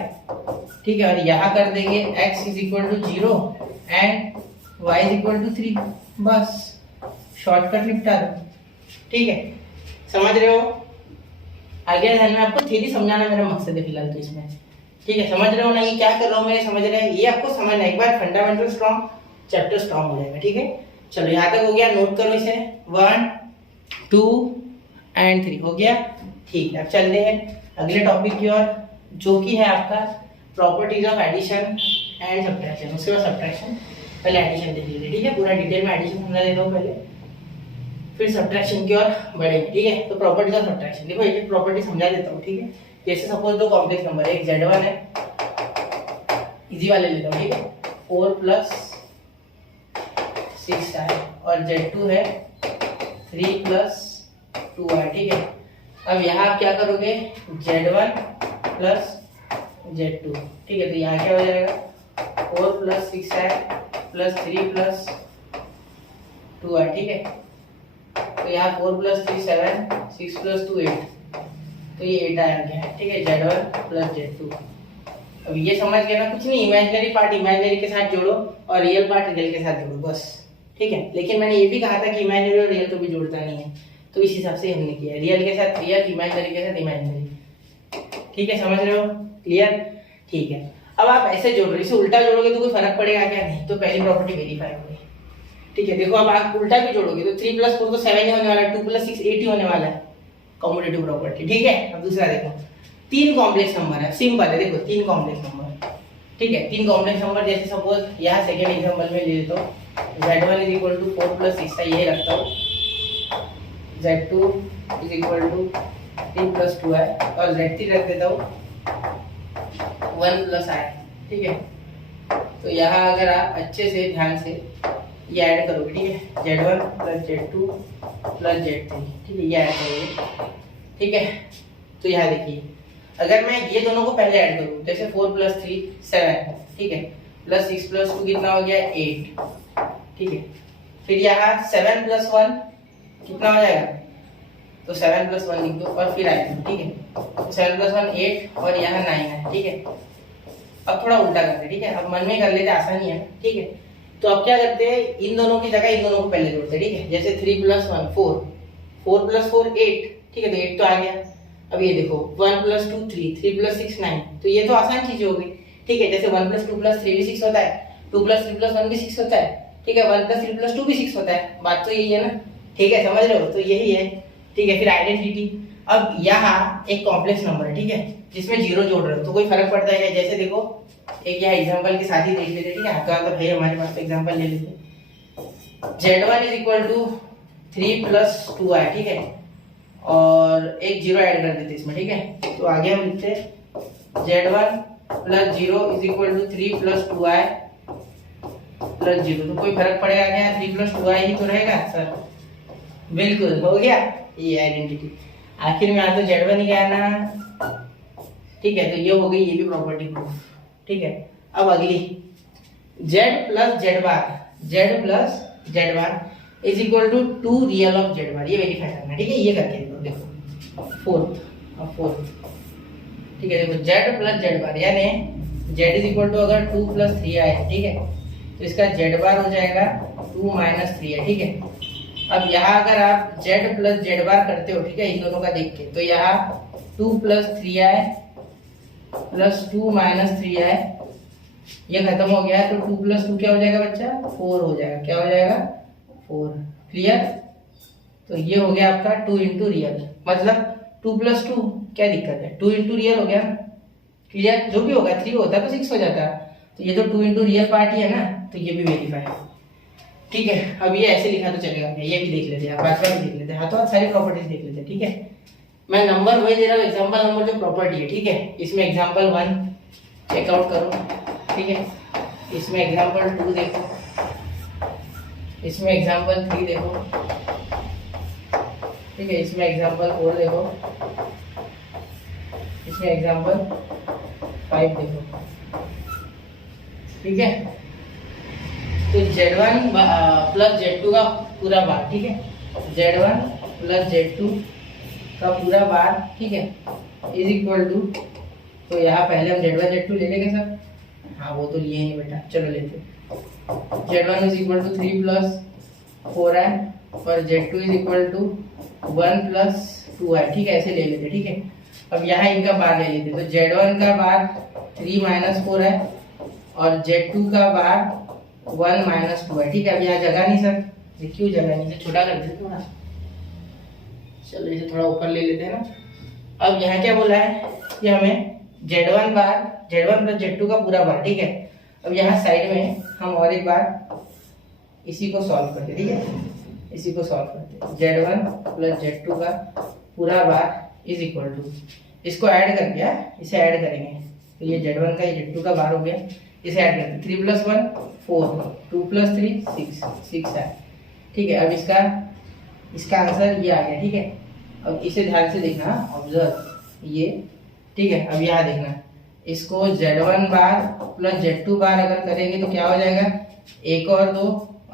ठीक है। और यहाँ कर देंगे x is equal to 0 and y is equal to 3, बस शॉर्टकट निपटा दो, ठीक है। समझ रहे हो? आगे ध्यान में आपको थ्योरी समझाना मेरा मकसद है फिलहाल तो इसमें, ठीक है। समझ रहे हो ना ये क्या कर रहा हूँ मैं, समझ रहे हैं, ये आपको समझना, एक बार फंडामेंटल स्ट्रॉन्ग चैप्टर स्ट्रॉन्ग हो जाएगा, ठीक है। चलो यहाँ तक हो गया, नोट करो इसे, 1 2 एंड 3 हो गया, ठीक है। अब चलते हैं अगले टॉपिक की ओर, जो कि है आपका properties of addition and subtraction. उसके बाद सब्ट्रैक्शन, पहले एडिशन देख लीजिए, ठीक है। पूरा डिटेल में एडिशन समझा देता हूँ पहले, फिर सब्ट्रैक्शन की ओर बढ़ेंगे, ठीक है। तो प्रॉपर्टीज ऑफ सब्ट्रैक्शन देखो, एक प्रॉपर्टी समझा देता हूँ, ठीक है। जैसे सपोज दो कॉम्प्लेक्स नंबर, एक z1 है, इजी वाले लेता हूँ, ठीक है, 4 प्लस 6 है, और z2 है 3 प्लस 2 है, ठीक है। अब यहाँ आप क्या करोगे, z1 प्लस z2, ठीक है। तो यहाँ क्या हो जाएगा, 4 प्लस 6 है प्लस 3 प्लस 2 है, ठीक है। तो यहाँ 4 प्लस 3 7, 6 प्लस 2 8, तो ये 8 आया गया है, ठीक है, z1 प्लस z2। अब ये समझ गए ना, कुछ नहीं, इमेजिनरी पार्ट इमेजिनरी के साथ जोड़ो और रियल पार्ट रियल के साथ जोड़ो, बस, ठीक है। लेकिन मैंने ये भी कहा था कि इमेजिनरी और रियल तो भी जोड़ता नहीं है, तो इस हिसाब से हमने किया, रियल के साथ रियल, इमेजिनरी के साथ इमेजिनरी, ठीक है। समझ रहे हो? क्लियर? ठीक है। अब आप ऐसे जोड़ रहे हो, इसे उल्टा जोड़ोगे तो कोई फर्क पड़ेगा क्या? नहीं। तो पहली प्रॉपर्टी वेरीफाई हो गई, ठीक है। देखो अब आप उल्टा भी जोड़ोगे तो 3 प्लस 4 तो 7 ही होने वाला है, 2 प्लस 6 8 ही होने वाला है, कॉम्यूटेटिव प्रॉपर्टी, ठीक है। अब दूसरा देखो, 3 कॉम्प्लेक्स नंबर है, सिंपल है, देखो 3 कॉम्प्लेक्स नंबर, ठीक है। 3 कॉम्प्लेक्स नंबर, जैसे सपोज यहाँ सेकंड एग्जांपल में ले लेता हूँ, z1 is equal to 4 plus 6 है, यही रखता हूँ, z2 is equal to 3 plus 2 है, और z3 रख देता हूँ 1 प्लस i, ठीक है। तो यहाँ अगर आप अच्छे से ध्यान से ये ऐड करोगे, ठीक है, z1 plus z2 plus z3, ठीक है, ये ऐड करोगे, ठीक है। तो यहाँ देखिए, अगर मैं ये दोनों को पहले ऐड करूँ, जैसे 4 प्लस 3 7, ठीक है, प्लस 6 प्लस 2 कितना हो गया 8, ठीक है। फिर यहाँ 7 प्लस 1 कितना हो जाएगा, तो 7 प्लस 1 लिख दो और फिर आएगा, ठीक है। तो 7 प्लस 1 8 और यहाँ 9 है, ठीक है। अब थोड़ा उल्टा करते हैं, ठीक है, अब मन में कर लेते, आसानी है, ठीक है। तो अब क्या करते हैं, इन दोनों की जगह इन दोनों को पहले जोड़ते हैं, ठीक है। जैसे 3 प्लस 1 4, 4 प्लस 4 8, ठीक है, तो 8 तो आ गया। अब ये देखो 1 प्लस 2 3, 3 प्लस 6 9, तो ये तो आसान चीज हो गई, ठीक है। जैसे 1 प्लस 2 प्लस 3 भी 6 होता है, 2 प्लस 3 प्लस 1 भी 6 होता है, ठीक है, 1 प्लस 3 प्लस 2 भी 6 होता है, बात तो यही है ना, ठीक है, समझ रहे हो? तो यही है, ठीक है। फिर आइडेंटिटी, अब यहाँ एक कॉम्प्लेक्स नंबर है, ठीक है, जिसमें 0 जोड़ रहे हो तो कोई फर्क पड़ता है क्या? जैसे देखो एक यहाँ एग्जांपल के साथ ही देख लेते हैं, ठीक है, तो भाई हमारे पास एग्जांपल ले लेते हैं, z1 is equal to 3 plus 2 है, ठीक है, और एक 0 ऐड कर देते हैं इसमें, ठीक है। तो आगे हम लिखते हैं z1 plus 0 is equal to 3 plus 2i plus 0, तो कोई फर्क पड़ेगा क्या? 3 प्लस 2i ही तो रहेगा सर, बिल्कुल हो गया ये आइडेंटिटी। आखिर में यहाँ तो z1 ही गया ना, ठीक है, तो ये हो गई ये भी प्रॉपर्टी प्रूफ, ठीक है। अब अगली z plus z bar, z plus z bar, is equal to 2 real of Z bar, ये वेरीफाई करना, ठीक है। ये करके देखो फोर्थ, ठीक है। देखो जेड प्लस जेड बार यानी जेड इज इक्वल टू अगर 2 प्लस 3 आए, ठीक है, तो इसका जेड बार हो जाएगा 2 माइनस 3 है, ठीक है। अब यहाँ अगर आप जेड प्लस जेड बार करते हो, ठीक है, इन दोनों का देख के, तो यहाँ 2 प्लस 3 आए प्लस 2 माइनस 3 आए, ये खत्म हो गया है, तो 2 प्लस 2 क्या हो जाएगा बच्चा, 4 हो जाएगा। क्या हो जाएगा, 4। क्लियर। तो ये हो गया आपका 2 इंटू रियल, मतलब 2 प्लस 2 क्या दिक्कत है, 2 इंटू रियल हो गया। क्लियर। जो भी होगा 3 होता तो 6 हो जाता, तो ये तो 2 इंटू रियल पार्ट ही है ना, तो ये भी वेरीफाई है, ठीक है। अब ये ऐसे लिखा तो चलेगा, ये भी देख लेते हैं, बाकी भी देख लेते हैं, हाथों हाथ सारी प्रॉपर्टीज देख लेते हैं, ठीक है। मैं नंबर वही दे रहा हूँ, एग्जाम्पल नंबर जो प्रॉपर्टी है, ठीक है। इसमें एग्जाम्पल 1 चेकआउट करो, ठीक है। इसमें एग्जाम्पल 2 देखो, इसमें एग्जाम्पल 3 देखो, ठीक है। इसमें एग्जाम्पल 4 देखो, इसमें एग्जाम्पल 5 देखो, ठीक है। तो Z1 प्लस Z2 का पूरा बार, ठीक है, Z1 प्लस Z2 का पूरा बार, ठीक है, इज इक्वल टू, तो यहाँ पहले हम Z1 Z2 ले लेंगे सर, हाँ वो तो लिए नहीं बेटा, चलो लेते। Z1 is equal to 3 plus 4 है और Z2 is equal to 1 plus 2 है, ठीक है, ऐसे ले लेते, ठीक है। अब यहाँ इनका बार ले लेते, तो Z1 का बार 3 माइनस 4 है और Z2 का बार 1 माइनस 2 है, ठीक है। अब यहाँ जगह नहीं सर, क्यों जगह नहीं, इसे छोटा कर देते थोड़ा, चलो इसे थोड़ा ऊपर ले लेते हैं ना। अब यहाँ क्या बोला है कि हमें Z1 प्लस Z2 का पूरा बार, ठीक है। अब यहाँ साइड में हम और एक बार इसी को सॉल्व करते, ठीक है, इसी को सॉल्व करते। Z1 प्लस Z2 का पूरा बार इज इक्वल टू, इसको ऐड कर दिया, इसे ऐड करेंगे, तो ये Z1 का ये Z2 का बार हो गया, इसे ऐड करते, 3 प्लस 1 4, 2 प्लस 3 6 है, ठीक है। अब इसका आंसर ये आ गया, ठीक है। अब इसे ध्यान से देखना, ऑब्जर्व ये, ठीक है। अब यहाँ देखना, इसको Z1 बार प्लस Z2 बार अगर करेंगे तो क्या हो जाएगा, 1 और 2,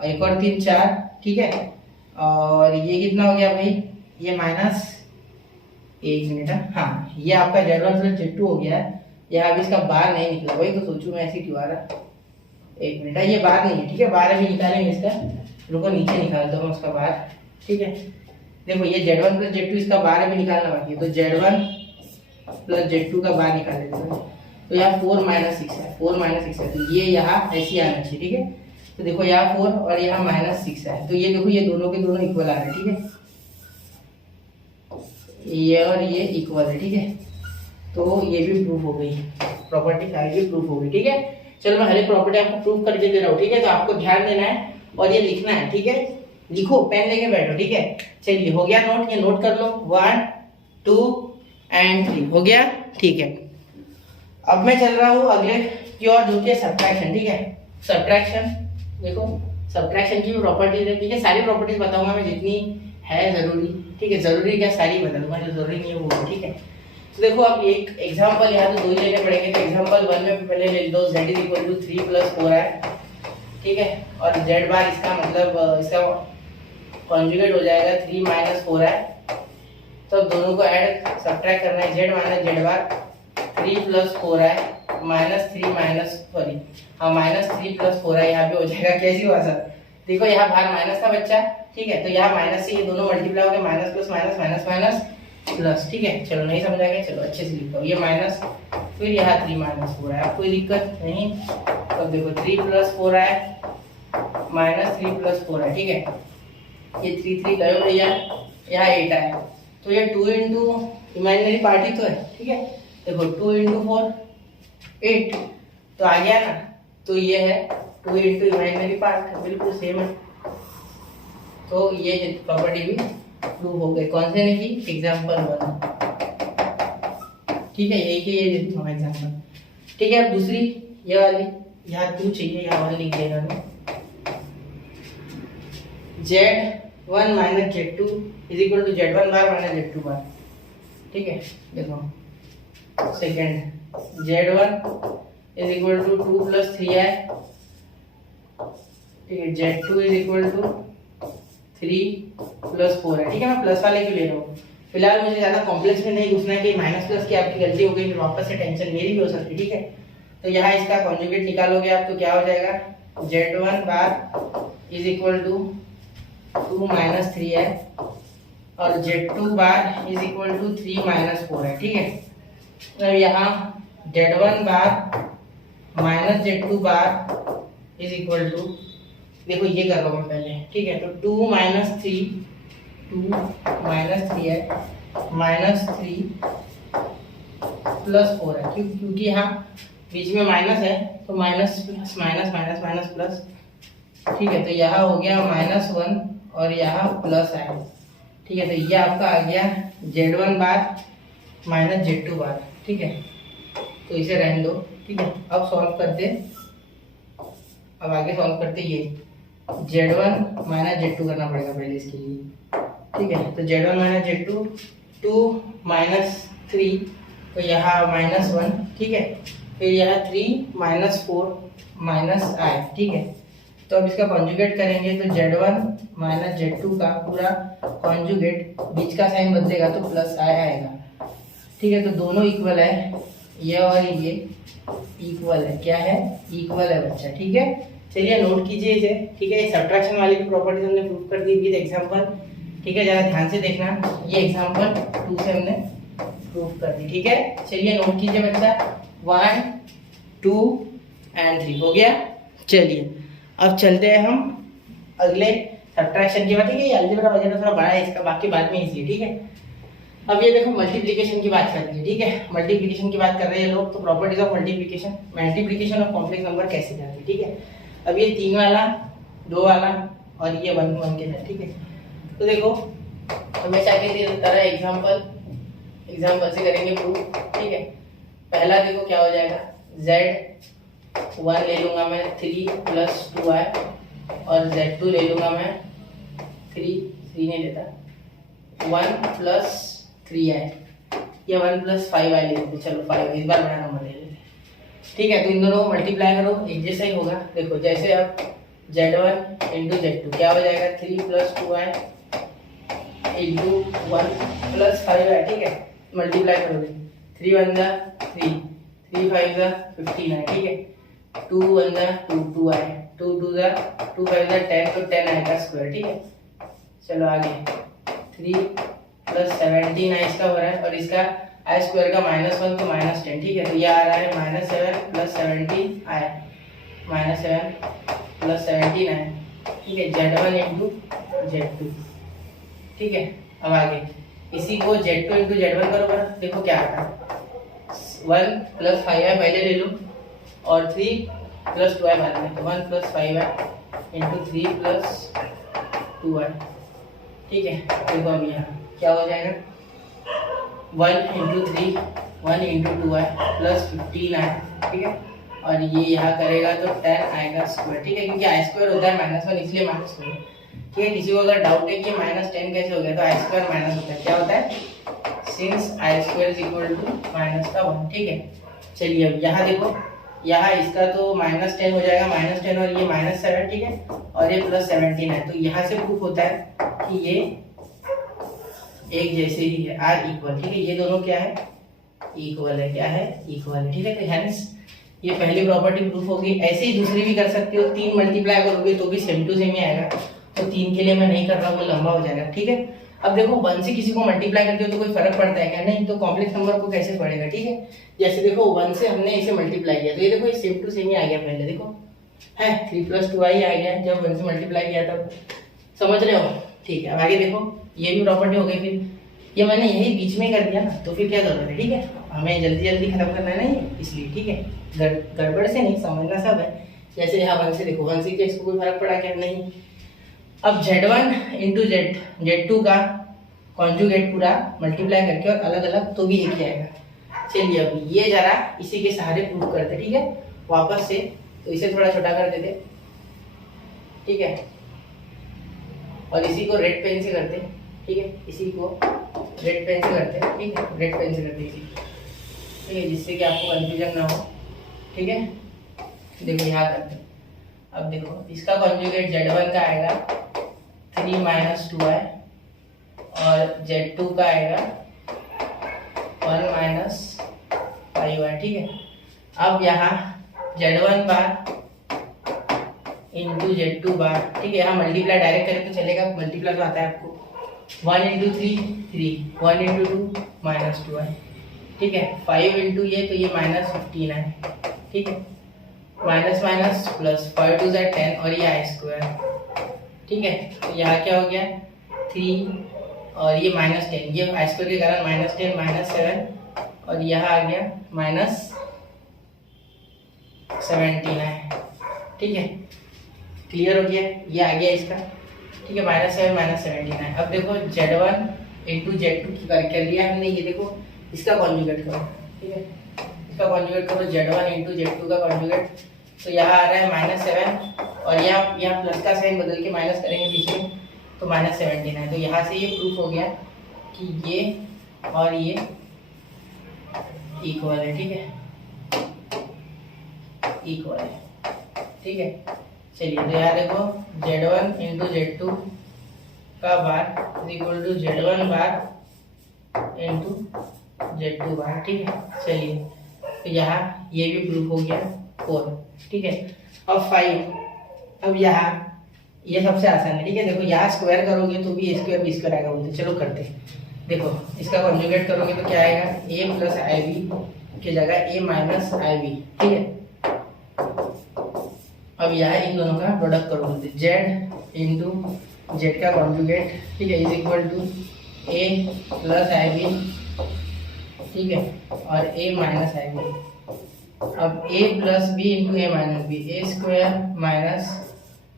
1 और 3 4, ठीक है। और ये कितना हो गया भाई, ये माइनस, एक मिनट, हाँ ये आपका Z1 प्लस Z2 हो गया है। यहाँ अभी इसका बार नहीं निकला, वही तो सोचूं मैं ऐसे क्यों आ रहा, एक मिनट, ये बार नहीं है, ठीक है। बार अभी निकालेंगे इसका, रुको नीचे निकालता हूँ उसका बार, ठीक है। देखो ये Z1 प्लस Z2 इसका बार अभी निकालना बाकी है, तो Z1 प्लस Z2 का बार निकाल लेते हैं। तो यहाँ 4 माइनस 6 है, 4 माइनस 6 है, तो ये यहाँ ऐसे आना चाहिए, ठीक है। तो देखो यहाँ 4 और यहाँ माइनस 6 है, तो ये देखो ये दोनों के दोनों इक्वल आ रहे हैं, ठीक है, ये और ये इक्वल है, ठीक है। तो ये भी प्रूफ हो गई, प्रॉपर्टी भी प्रूफ हो गई, ठीक है। चलो मैं हर एक प्रॉपर्टी आपको प्रूफ करके दे रहा हूँ, ठीक है। तो आपको ध्यान देना है और ये लिखना है, ठीक है। लिखो, पेन लेके बैठो, ठीक है। चलिए हो गया नोट, ये नोट कर लो, 1 2 एंड 3 हो गया, ठीक है। अब मैं चल रहा हूँ अगले की और, जो कि सब्ट्रैक्शन, ठीक है। सब्ट्रैक्शन देखो, सब्ट्रैक्शन की भी प्रॉपर्टीज है, ठीक है। सारी प्रॉपर्टीज बताऊंगा मैं जितनी है जरूरी, ठीक है। जरूरी क्या, सारी बता दूंगा, जो जरूरी नहीं है वो, ठीक है। तो देखो अब एक एग्जांपल यहाँ तो 2 ही लेने पड़ेंगे, तो एग्जांपल 1 में पहले ले लो, z is equal to 3 plus 4 है, ठीक है। और z बार इसका मतलब इसका कॉन्जुगेट हो जाएगा 3 माइनस 4 है, तो दोनों को ऐड सब्ट्रैक्ट करना है, z माइनस z बार 3 प्लस 4 है माइनस 3 माइनस सॉरी हाँ माइनस 3 प्लस 4 है, यहाँ पे हो जाएगा, कैसी हुआ सर, देखो यहाँ बाहर माइनस था बच्चा, ठीक है। तो यहाँ माइनस से ये दोनों मल्टीप्लाई हो गए, minus plus minus minus minus plus, ठीक है। चलो नहीं समझा गया, चलो अच्छे से लिखता हूँ, ये माइनस, फिर यहाँ 3 माइनस 4 है, कोई दिक्कत नहीं। तो देखो 3 प्लस 4 है माइनस 3 प्लस 4 है, ठीक है। ये 3 3 गए भैया, यहाँ 8 है, तो ये 2 इंटू इमेजिनरी पार्टी तो है, ठीक है। देखो 2 इंटू 4 8, तो आ गया ना, तो ये है 2 इंटू इमेजिनरी पार्ट, बिल्कुल सेम है। तो ये प्रॉपर्टी भी प्रूव हो गई, कौन से ने की, एग्जाम्पल 1, ठीक है। यही के ये एग्जाम्पल, ठीक है। अब दूसरी ये वाली, यहाँ 2 चाहिए, यहाँ 1 लिख देगा मैं, Z1 minus Z2 is equal to Z1 bar minus Z2 bar, ठीक है। देखो second, Z1 is equal to 2 plus 3 है, ठीक है। Z2 इज इक्वल टू 3+4 है, ठीक है। मैं प्लस वाले क्यों ले रहा हूँ, फिलहाल मुझे ज्यादा कॉम्प्लेक्स में नहीं घुसना है कि माइनस प्लस की आपकी गलती हो गई फिर वापस से टेंशन मेरी भी हो सकती है, ठीक है। तो यहाँ इसका कॉन्जुगेट निकालोगे आप तो क्या हो जाएगा, Z1 bar is equal to 2 - 3 है और Z2 bar is equal to 3 - 4 है, ठीक है। अब यहाँ Z1 bar minus Z2 bar is equal to, देखो ये कर रहा हूँ मैं पहले, ठीक है। तो 2 - 3 है -3 +4 है, क्योंकि यहाँ बीच में माइनस है तो minus plus minus minus minus plus, ठीक है। तो यहाँ हो गया -1 और यहाँ प्लस आया, ठीक है। तो ये आपका आ गया Z1 bar minus Z2 bar, ठीक है। तो इसे रहने दो, ठीक है। अब सॉल्व करते, अब आगे सॉल्व करते, ये Z1 माइनस Z2 करना पड़ेगा पहले इसके लिए, ठीक है। तो Z1 माइनस Z2 2 - 3 तो यहाँ -1, ठीक है। फिर यहाँ 3 - 4 -i, ठीक है। तो अब इसका कॉन्जुगेट करेंगे तो Z1 माइनस Z2 का पूरा कॉन्जुगेट, बीच का साइन बदलेगा तो प्लस i आएगा, ठीक है। तो दोनों इक्वल है, ये और ये इक्वल है, क्या है, इक्वल है बच्चा, ठीक है। चलिए नोट कीजिए इसे, ठीक है। सब्ट्रैक्शन वाली भी प्रॉपर्टीज हमने प्रूव कर दी विद एग्जांपल, ठीक है। जरा ध्यान से देखना, ये एग्जांपल 2 से हमने प्रूव कर दी, ठीक है। चलिए नोट कीजिए बच्चा, 1 2 और 3 हो गया। चलिए अब चलते हैं हम अगले सब्ट्रैक्शन की बात, ठीक है। ये अलजेब्रा वजह थोड़ा बड़ा है इसका, बाकी बाद में इजी, ठीक है। अब ये देखो मल्टीप्लिकेशन की बात कर रही है, ठीक है। मल्टीप्लिकेशन की बात कर रहे हैं लोग, तो properties of multiplication, multiplication of complex number कैसे करते हैं, ठीक है। अब ये 3 वाला 2 वाला और ये 1 1 के साथ, ठीक है। तो देखो हमेशा की तरह एग्जांपल से करेंगे प्रूफ, ठीक है। पहला देखो क्या हो जाएगा, Z1 ले लूंगा मैं 3 + 2i और Z2 ले लूंगा मैं 3 नहीं लेता 1 + 3i या 1 + 5i ले लेते, चलो 5 इस बार बड़ा नंबर ले लेते, ठीक है। तो इन दोनों को मल्टीप्लाई करो, एक जैसा ही होगा। देखो जैसे अब Z1 × Z2 क्या हो जाएगा, 3 + 2i × 1 + 5i, ठीक है। मल्टीप्लाई करोगे 3 × 1 = 3 3 × 5 = 15i, ठीक है। 2 × 1 = 2 2i 2 × 2 = 2 × 5 = 10 तो 10i का स्क्वायर, ठीक है। चलो आगे 3 + 17i इसका हो रहा है और इसका i स्क्वायर का -1 तो -10, ठीक है। तो ये आ रहा है -7 + 17i -7 + 17i, ठीक है। Z1 × Z2, ठीक है। अब आगे इसी को Z2 × Z1 करो, देखो क्या आता है, 1 + 5i पहले ले लो और 3 + 2i बाद में, तो 1 + 5i × 3 + 2i, ठीक है। देखो अब यहाँ क्या हो जाएगा, 1 × 3 1 × 2i + 15i, ठीक है। और ये यहाँ करेगा तो 10i का स्क्वायर, ठीक है। क्योंकि i स्क्वायर होता है -1 इसलिए -2, ठीक है। किसी को अगर डाउट है कि -10 कैसे हो गया, तो i स्क्वायर माइनस होता है, क्या होता है, since i square is equal to -1, ठीक है। चलिए अब यहाँ देखो, यहाँ इसका तो -10 हो जाएगा, -10 और ये -7, ठीक है। और ये +17 है, तो यहाँ से प्रूफ होता है कि ये एक जैसे ही है, आर इक्वल, ठीक है। ये दोनों क्या है, इक्वल है, क्या है, इक्वल है, ठीक है। तो हेंस ये पहली प्रॉपर्टी प्रूफ होगी। ऐसे ही दूसरी भी कर सकते हो, 3 मल्टीप्लाई करोगे तो भी सेम टू सेम ही आएगा। तो 3 के लिए मैं नहीं कर रहा हूँ, वो लंबा हो जाएगा, ठीक है। अब देखो 1 से किसी को मल्टीप्लाई करते हो तो कोई फर्क पड़ता है क्या, नहीं। तो कॉम्प्लेक्स नंबर को कैसे पड़ेगा, ठीक है। जैसे देखो 1 से हमने इसे मल्टीप्लाई किया तो ये देखो ये सेम टू सेम ही आ गया, पहले देखो है 3 + 2i आ गया जब 1 से मल्टीप्लाई किया था, समझ रहे हो, ठीक है। अब आगे देखो ये भी प्रॉपर्टी हो गई, फिर ये मैंने यही बीच में कर दिया ना, तो फिर क्या जरूरत है, ठीक है। हमें जल्दी जल्दी खत्म करना है ना इसलिए, ठीक है। गड़बड़ से नहीं, समझना सब है। जैसे यहाँ 1 से देखो, 1 से क्या इसको कोई फर्क पड़ा क्या, नहीं। अब Z1 × Z2 का कॉन्जुगेट पूरा मल्टीप्लाई करके और अलग अलग तो भी एक ही आएगा। चलिए अब ये जरा इसी के सहारे प्रूव करते, ठीक है, वापस से। तो इसे थोड़ा छोटा कर देते, ठीक है। और इसी को रेड पेन से करते, ठीक है। इसी को रेड पेन से करते, ठीक है, रेड पेन से करते इसी, ठीक है, जिससे कि आपको कंफ्यूजन ना हो, ठीक है। देखो यहाँ करते, अब देखो इसका कॉन्जुगेट Z1 का आएगा 3 माइनस 2i और Z2 का आएगा 1 माइनस 5i, ठीक है। अब यहाँ Z1 bar into Z2 bar, ठीक है। यहाँ मल्टीप्लाई डायरेक्ट करें तो चलेगा, मल्टीप्लाई तो आता है आपको। 1 इंटू 3 3, 1 इंटू 2 माइनस 2i, ठीक है। 5 इंटू ये तो ये माइनस 15 है, ठीक है। माइनस माइनस प्लस, 5 टू ज़ 10 और ये आई स्क्वायर, ठीक है। तो यहाँ क्या हो गया 3 और ये माइनस 10, ये आई स्क्वायर के कारण माइनस 10 माइनस 7 और यहाँ आ गया माइनस 17 है, ठीक है। क्लियर हो गया, ये आ गया इसका, ठीक है। माइनस 7 माइनस 17 है। अब देखो Z1 इंटू Z2 की कर लिया हमने, ये देखो इसका कॉन्जुगेट करो, ठीक है। इसका कॉन्जुगेट करो Z1 इंटू Z2 का कॉन्जुगेट, तो यहाँ आ रहा है माइनस 7 और यहाँ प्लस का साइन बदल के माइनस करेंगे पीछे तो माइनस 17 है। तो यहाँ से ये प्रूफ हो गया कि ये और ये इक्वल है, ठीक है, इक्वल है, ठीक है। चलिए तो यहाँ देखो Z1 इंटू Z2 का bar equal to Z1 bar into Z2 bar, ठीक है। चलिए तो यहाँ ये भी प्रूफ हो गया 4, ठीक है। अब 5, अब यहाँ ये सबसे आसान है, ठीक है। देखो यहाँ स्क्वायर करोगे तो भी स्क्वायर बी स्क्वायर आएगा बोलते, चलो करते हैं। देखो इसका कॉन्जुगेट करोगे तो क्या आएगा, a प्लस आई बी की जगह a माइनस आई बी, ठीक है। अब यहाँ इन दोनों का प्रोडक्ट करो बोलते, z इंटू जेड का कॉन्जुगेट, ठीक है, is equal to a plus i b, ठीक है, और a माइनस आई बी। अब a plus b into a minus b, a square minus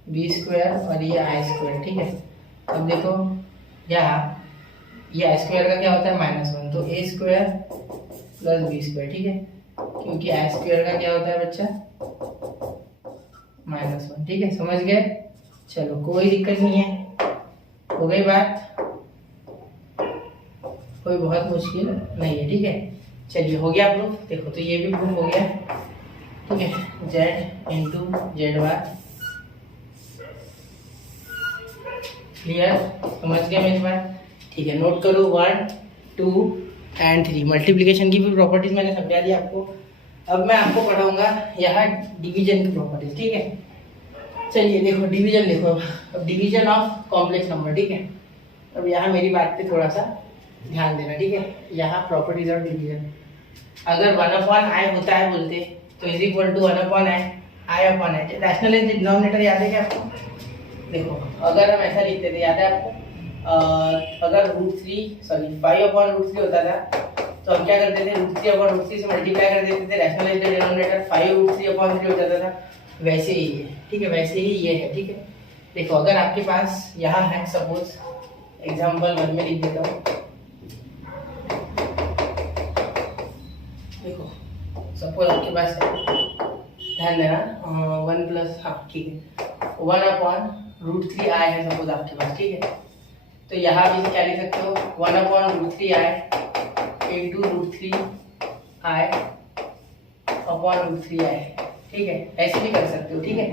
b square और ये आई स्क्वायर, ठीक है। अब देखो यहाँ ये आई स्क्वायर का क्या होता है -1, तो ए स्क्वायर प्लस बी स्क्वायर, ठीक है, क्योंकि आई स्क्वायर का क्या होता है बच्चा -1, ठीक है। समझ गए, चलो कोई दिक्कत नहीं है, हो गई बात, कोई बहुत मुश्किल नहीं है, ठीक है। चलिए हो गया प्रूफ, देखो तो ये भी प्रूफ हो गया, ठीक है। z इंटू जेड बार, क्लियर, समझ गए मेरी बात, ठीक है। नोट करो 1 2 एंड 3, मल्टीप्लिकेशन की भी प्रॉपर्टीज मैंने समझा दी आपको। अब मैं आपको पढ़ाऊंगा यहाँ डिवीजन की प्रॉपर्टीज, ठीक है। चलिए देखो डिवीजन लिखो, अब डिवीजन ऑफ कॉम्प्लेक्स नंबर, ठीक है। अब यहाँ मेरी बात पे थोड़ा सा ध्यान देना, ठीक है। यहाँ प्रॉपर्टीज ऑफ डिवीजन, अगर 1/i होता है बोलते तो is equal to 1/i, i/i, rational denominator याद है क्या आपको? देखो अगर हम ऐसा लिखते थे, याद है आपको, अगर √3 5/√3 होता था तो हम क्या करते थे, √3/√3 से मल्टीप्लाई कर देते थे, रैशनलाइज डिनोमिनेटर 5√3/3 हो जाता था। वैसे ही है, ठीक है, वैसे ही ये है, ठीक है। देखो अगर आपके पास यहाँ है, सपोज एग्जाम्पल 1 में लिख देता हूँ, देखो सपोज आपके पास है, ध्यान देना 1 प्लस, हाँ ठीक है, 1/√3i है सपोज आपके पास, ठीक है। तो यहाँ भी क्या लिख सकते हो, 1/√3i इंटू √3i/√3i, ठीक है, ऐसे भी कर सकते हो, ठीक है।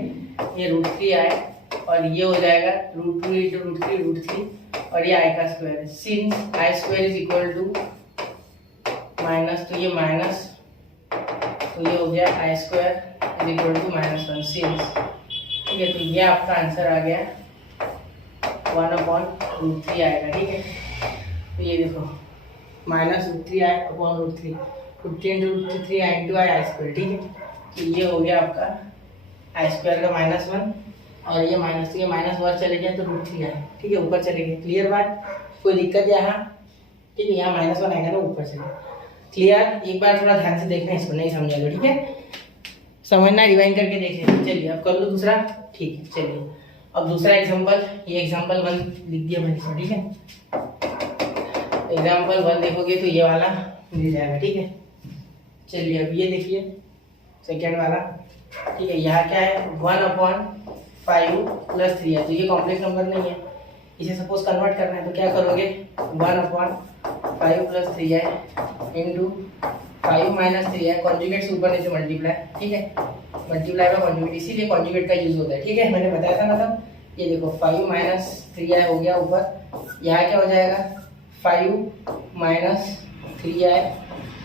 ये √3i और ये हो जाएगा √2 इंटू √3 और ये i का स्क्वायर है, since i square is equal to minus, तो ये माइनस, तो ये हो गया i square is equal to -1 since, ठीक है। तो ये आपका आंसर आ गया 1/√3 आएगा, ठीक है। तो ये देखो -√3i/√3, 15 इंटू 3i इंटू आई स्क्वायर, ठीक है। तो ये हो गया आपका आई स्क्वायर का -1 और ये माइनस, ये माइनस वर्ड चले गए तो √3i, ठीक है, ऊपर चले गए। क्लियर बात, कोई दिक्कत यहाँ, ठीक है, यहाँ -1 आएगा ना ऊपर चले, क्लियर। एक बार थोड़ा ध्यान से देखना, इसको नहीं समझा लो, ठीक है, समझना, रिवाइंड करके देख लेना। चलिए अब कर लो दूसरा, ठीक है। चलिए अब दूसरा एग्जांपल, ये एग्जांपल 1 लिख दिया मैंने इसमें, ठीक है। एग्जांपल 1 देखोगे तो ये वाला मिल जाएगा, ठीक है। चलिए अब ये देखिए सेकेंड वाला, ठीक है। यहाँ क्या है 1/5 प्लस 3 है, तो ये कॉम्प्लेक्स नंबर नहीं है, इसे सपोज कन्वर्ट करना है तो क्या करोगे, 1/5 प्लस 3 है इंटू 5 माइनस 3 है, कॉन्जुगेट से ऊपर नीचे मल्टीप्लाई, ठीक है, मल्टीप्लाई का कॉन्जुगेट, इसीलिए कॉन्जुगेट का यूज होता है, ठीक है। मैंने बताया था ना, तब ये देखो 5 माइनस 3i हो गया ऊपर, यहाँ क्या हो जाएगा 5 माइनस 3i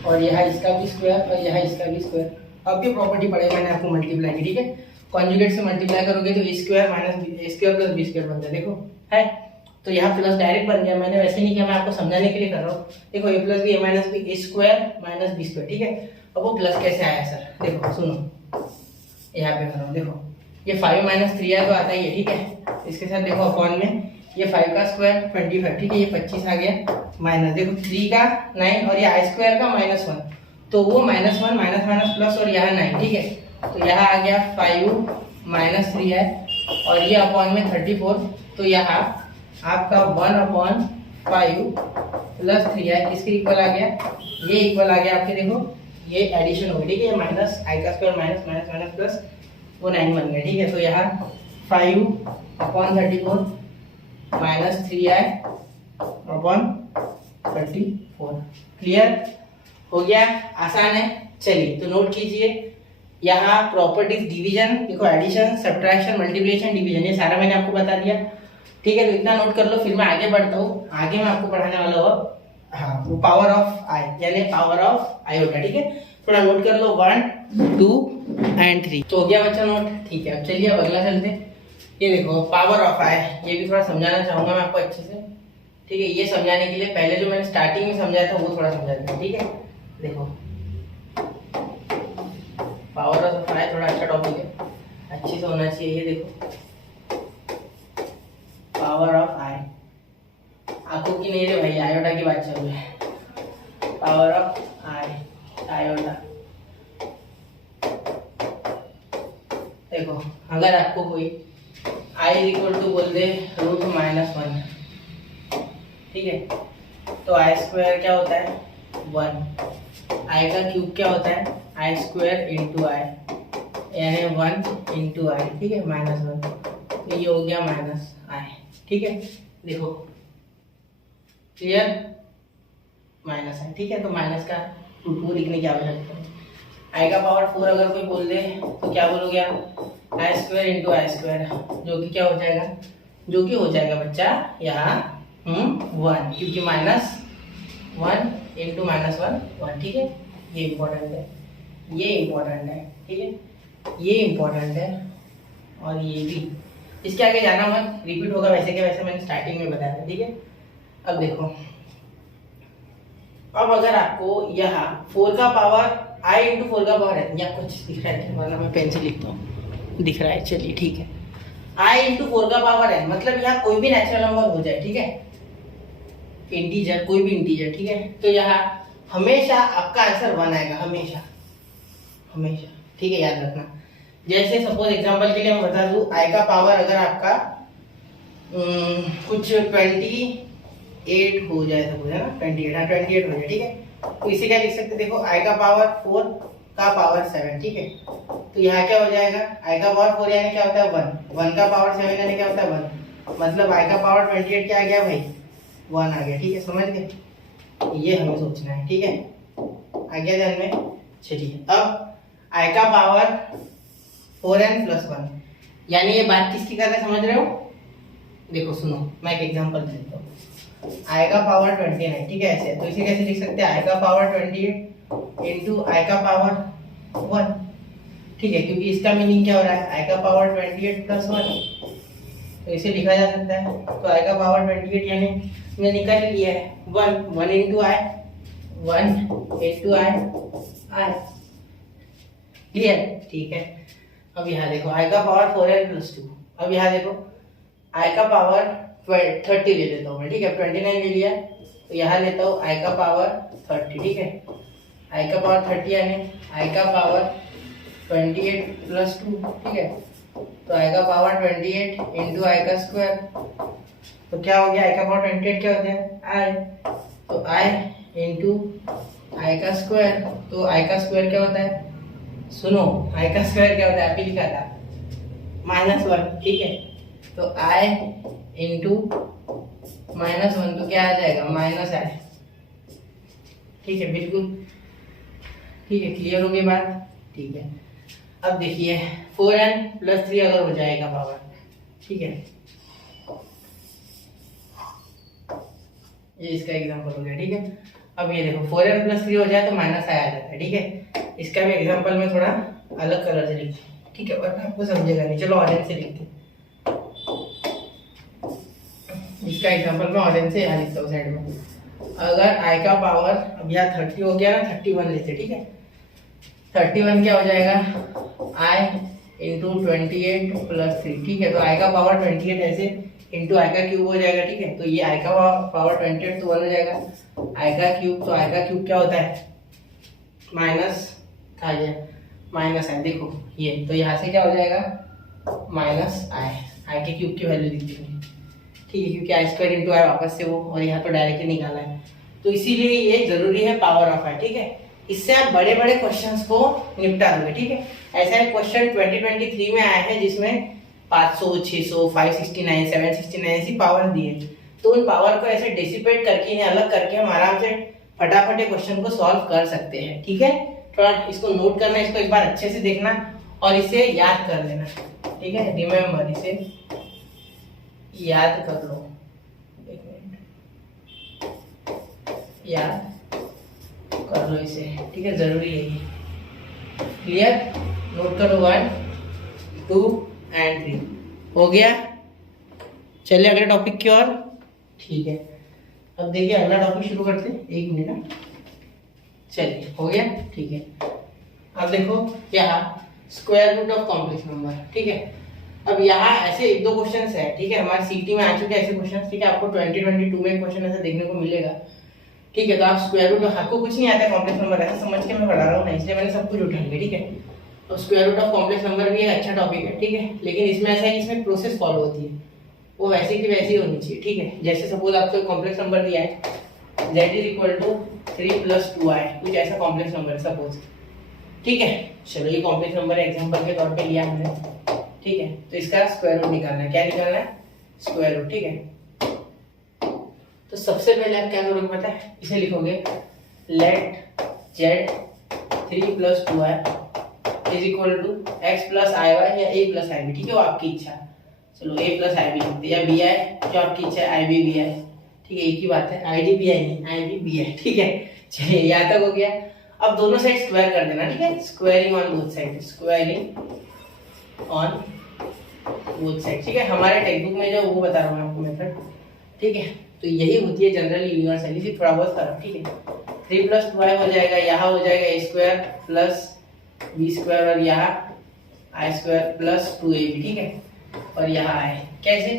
और यहाँ इसका भी स्क्वायर और यहाँ इसका भी स्क्वायर। अब की प्रॉपर्टी पड़ेगा मैंने आपको मल्टीप्लाई की, ठीक है, कॉन्जुगेट से मल्टीप्लाई करोगे तो ए स्क्वायर माइनस ए स्क्वायर प्लस बी स्क्वायर बनता है, देखो है। तो यहाँ प्लस डायरेक्ट बन गया, मैंने वैसे नहीं किया, मैं आपको समझाने के लिए कर रहा हूँ। देखो ए plus B A minus b a square minus b square, ठीक है। अब वो प्लस कैसे आया सर, देखो सुनो, यहाँ पे कर रहा हूँ, देखो ये 5 माइनस 3i तो आता ही है, ठीक है। इसके साथ देखो अपॉन में ये 5 का स्क्वायर 25, ठीक है, ये 25 आ गया माइनस, देखो 3 का 9 और ये आई स्क्वायर का -1, तो वो -1 माइनस माइनस प्लस और यहाँ 9, ठीक है। तो यहाँ आ गया 5 माइनस 3i और ये अपॉन में 34, तो यहाँ आपका 1/5 प्लस 3i इसके इक्वल आ गया, ये इक्वल आ गया आपके, देखो ये एडिशन हो गई, ठीक है, ये माइनस आई का square minus minus minus plus वो 9 बन गया, ठीक है। तो यहाँ 5/34 माइनस 3i/34, क्लियर हो गया, आसान है। चलिए तो नोट कीजिए, यहाँ प्रॉपर्टीज डिवीजन, देखो एडिशन सब्ट्रैक्शन मल्टीप्लिकेशन डिवीजन, ये सारा मैंने आपको बता दिया, ठीक है। तो इतना नोट कर लो, फिर मैं आगे बढ़ता हूँ। आगे मैं आपको पढ़ाने वाला हूँ हाँ वो पावर ऑफ आई, यानी पावर ऑफ आयोटा, ठीक है। थोड़ा नोट कर लो 1 2 एंड 3, तो हो गया बच्चा नोट, ठीक है। अब चलिए अब अगला चलते। ये देखो पावर ऑफ आई, ये भी थोड़ा समझाना चाहूंगा मैं आपको अच्छे से, ठीक है। ये समझाने के लिए पहले जो मैंने स्टार्टिंग में समझाया था वो थोड़ा समझा देता, ठीक है। देखो पावर ऑफ आई थोड़ा अच्छा टॉपिक है, अच्छे से होना चाहिए। ये देखो पावर ऑफ आई, आंखों की नहीं रे भाई, आयोटा की बात चल रही है। पावर ऑफ आई आयोटा, देखो अगर आपको कोई i इक्वल टू बोल दे √-1, ठीक है, तो आई स्क्वायर क्या होता है 1, आई का क्यूब क्या होता है आई स्क्वायर इंटू आई, यानी 1 इंटू आई, ठीक है, -1, तो ये हो गया माइनस आई, ठीक है। देखो क्लियर, माइनस आई, ठीक है। तो माइनस का √2 लिखने की आवश्यकता है। आई का पावर 4 अगर कोई बोल दे तो क्या बोलोगे आप आई स्क्वायर इंटू आई स्क्वायर, जो कि क्या हो जाएगा, जो कि हो जाएगा बच्चा यहाँ 1, क्योंकि -1 इंटू -1 1, ठीक है। ये इम्पोर्टेंट है, ये इम्पोर्टेंट है, ठीक है, ये इम्पोर्टेंट है और ये भी। इसके आगे जाना मत, रिपीट होगा वैसे के वैसे, मैंने स्टार्टिंग में बताया था, ठीक है। अब देखो, अब अगर आपको यहाँ 4 का पावर i इंटू 4 का पावर है, या कुछ दिख रहा है वरना मैं पेन से लिखता हूँ, दिख रहा है, चलिए ठीक है। i इंटू 4 का पावर है, मतलब यहाँ कोई भी नेचुरल नंबर हो जाए, ठीक है, इंटीजर, कोई भी इंटीजर, ठीक है। तो यहाँ हमेशा आपका आंसर 1 आएगा, हमेशा हमेशा, ठीक है, याद रखना। जैसे सपोज एग्जांपल के लिए मैं बता दूं, i का पावर अगर आपका कुछ 28 हो जाए, सपोज है ना 28, हाँ 28 हो जाए, ठीक है। तो इसे क्या लिख सकते, देखो i का पावर 4 का पावर 7, ठीक है। तो यहाँ क्या हो जाएगा, i का पावर 4 यानी क्या होता है 1, 1 का पावर 7 यानी क्या होता है 1, मतलब i का पावर 28 क्या आ गया भाई 1 आ गया, ठीक है, समझ गए। ये हमें सोचना है, ठीक है, आ गया ध्यान में। चलिए अब i का पावर 4n + 1, यानी ये बात किसकी कर रहे हैं समझ रहे हो। देखो सुनो, मैं एक एग्जांपल देता हूँ, i का पावर 29, ठीक है, ऐसे। तो इसे कैसे लिख सकते हैं, i का पावर 28 इंटू i का पावर 1, ठीक है, क्योंकि इसका मीनिंग क्या हो रहा है i का पावर 28 + 1, तो इसे लिखा जा सकता है। तो i का पावर 28 यानी मैंने निकाल लिया है 1 into i, 1 into i, clear, ठीक है। अब यहाँ देखो i का पावर 4n + 2, अब यहाँ देखो i का पावर 30 ले लेता हूँ मैं, ठीक है, 29 ले लिया, तो यहाँ लेता हूँ i का पावर 30, ठीक है, i का पावर 30 यानी i का पावर 28 + 2, ठीक है। तो i का पावर 28 इंटू i का स्क्वायर, तो क्या हो गया, i का पावर 28 क्या होता है i, तो i इंटू i का स्क्वायर, तो i का स्क्वायर क्या होता है, सुनो i का स्क्वायर क्या होता है, अभी लिखा था -1, ठीक है। तो i इंटू -1, तो क्या आ जाएगा -i, ठीक है, बिल्कुल ठीक है, क्लियर हो गई बात, ठीक है। अब देखिए 4n + 3 अगर हो जाएगा पावर, ठीक है, ये इसका एग्जांपल हो गया। ठीक है, अब ये देखो 4n+3 हो जाए तो माइनस आ जाता है। ठीक है, इसका भी एग्जांपल में थोड़ा अलग कलर से लिखते हैं। ठीक है, वरना आपको समझेगा नहीं। चलो ऑरेंज से लिखते हैं। इसका एग्जांपल मैं ऑरेंज से यहाँ लिखता हूँ साइड में। अगर i का पावर, अब यहाँ 30 हो गया ना, 31 लेते। ठीक है, 31 क्या हो जाएगा, i इंटू 28+3। ठीक है, तो i का पावर 28 ऐसे इंटू i का क्यूब हो जाएगा। ठीक है, तो ये i का पावर 28 तो 1 हो जाएगा, i का क्यूब, तो i का क्यूब क्या होता है, माइनस आ जाए, माइनस i। देखो ये, तो यहाँ से क्या हो जाएगा, माइनस i के क्यूब की वैल्यू दिखती है। ठीक है, क्योंकि i² इंटू i वापस से वो, और यहाँ तो डायरेक्टली निकाला है, तो इसीलिए ये जरूरी है पावर ऑफ i। ठीक है, इससे आप बड़े बड़े क्वेश्चंस को निपटा दोगे। ठीक है, ऐसा एक क्वेश्चन 2023 में आया है जिसमें 500, 600, 569, 769 ऐसी पावर दी है। तो उन पावर को ऐसे डिसिपेट करके, इन्हें अलग करके हम आराम से फटाफट क्वेश्चन को सॉल्व कर सकते हैं। ठीक है, थोड़ा इसको नोट करना, इसको एक बार अच्छे से देखना और इसे याद कर लेना। ठीक है, रिमेम्बर, इसे याद कर लो। एक मिनट, याद कर लो इसे। ठीक है, जरूरी है ये। क्लियर, नोट करो 1, 2 एंड 3 हो गया। चलिए अगले टॉपिक की ओर। ठीक है, अब देखिए अगला टॉपिक शुरू करते हैं। 1 मिनट, चलिए हो गया। ठीक है, अब देखो यहाँ square root of complex number. ठीक है, अब यहाँ ऐसे 1-2 क्वेश्चन है। ठीक है, हमारे सीटी में आ चुके हैं ऐसे क्वेश्चन। ठीक है, आपको 2022 में क्वेश्चन ऐसा देखने को मिलेगा। ठीक है, तो आप स्क्वायर रूट, आपको कुछ नहीं आता है कॉम्प्लेक्स नंबर, ऐसा समझ के मैं पढ़ा रहा हूँ ना, इसलिए मैंने सब कुछ उठा लिया। ठीक है, तो square root of complex number भी एक अच्छा टॉपिक है। ठीक है, लेकिन इसमें ऐसा है कि इसमें प्रोसेस फॉलो होती है, वो वैसे की वैसी होनी चाहिए। ठीक है, जैसे सपोज आपको कॉम्प्लेक्स नंबर दिया है z = 3 + 2i, कुछ ऐसा कॉम्प्लेक्स नंबर है सपोज। ठीक है, चलो ये कॉम्प्लेक्स नंबर एग्जांपल के तौर पे लिया हमने। ठीक है, तो इसका स्क्वायर रूट निकालना है। क्या निकालना है, स्क्वायर रूट। ठीक है, तो सबसे पहले आप क्या करोगे पता है, इसे लिखोगे late z 3 + 2i = x + iy या a + ib। ठीक है, वो आपकी इच्छा। चलो a + ib लिखते हैं, या bi जो आपकी इच्छा है, ib bi। ठीक है, एक ही बात है, id bi नहीं, ib bi। ठीक है, चलिए यहाँ तक हो गया। अब दोनों साइड स्क्वायर कर देना। ठीक है, squaring on both side, squaring on both side. ठीक है, हमारे टेक्स्ट बुक में जो वो बता रहा हूँ आपको मेथड। ठीक है, तो यही होती है जनरली यूनिवर्सल, इसी थोड़ा बहुत फर्क। ठीक है, 3 + 2i हो जाएगा, यहाँ हो जाएगा a² + b² और यहाँ i² + 2ab। ठीक है, और यहाँ i कैसे,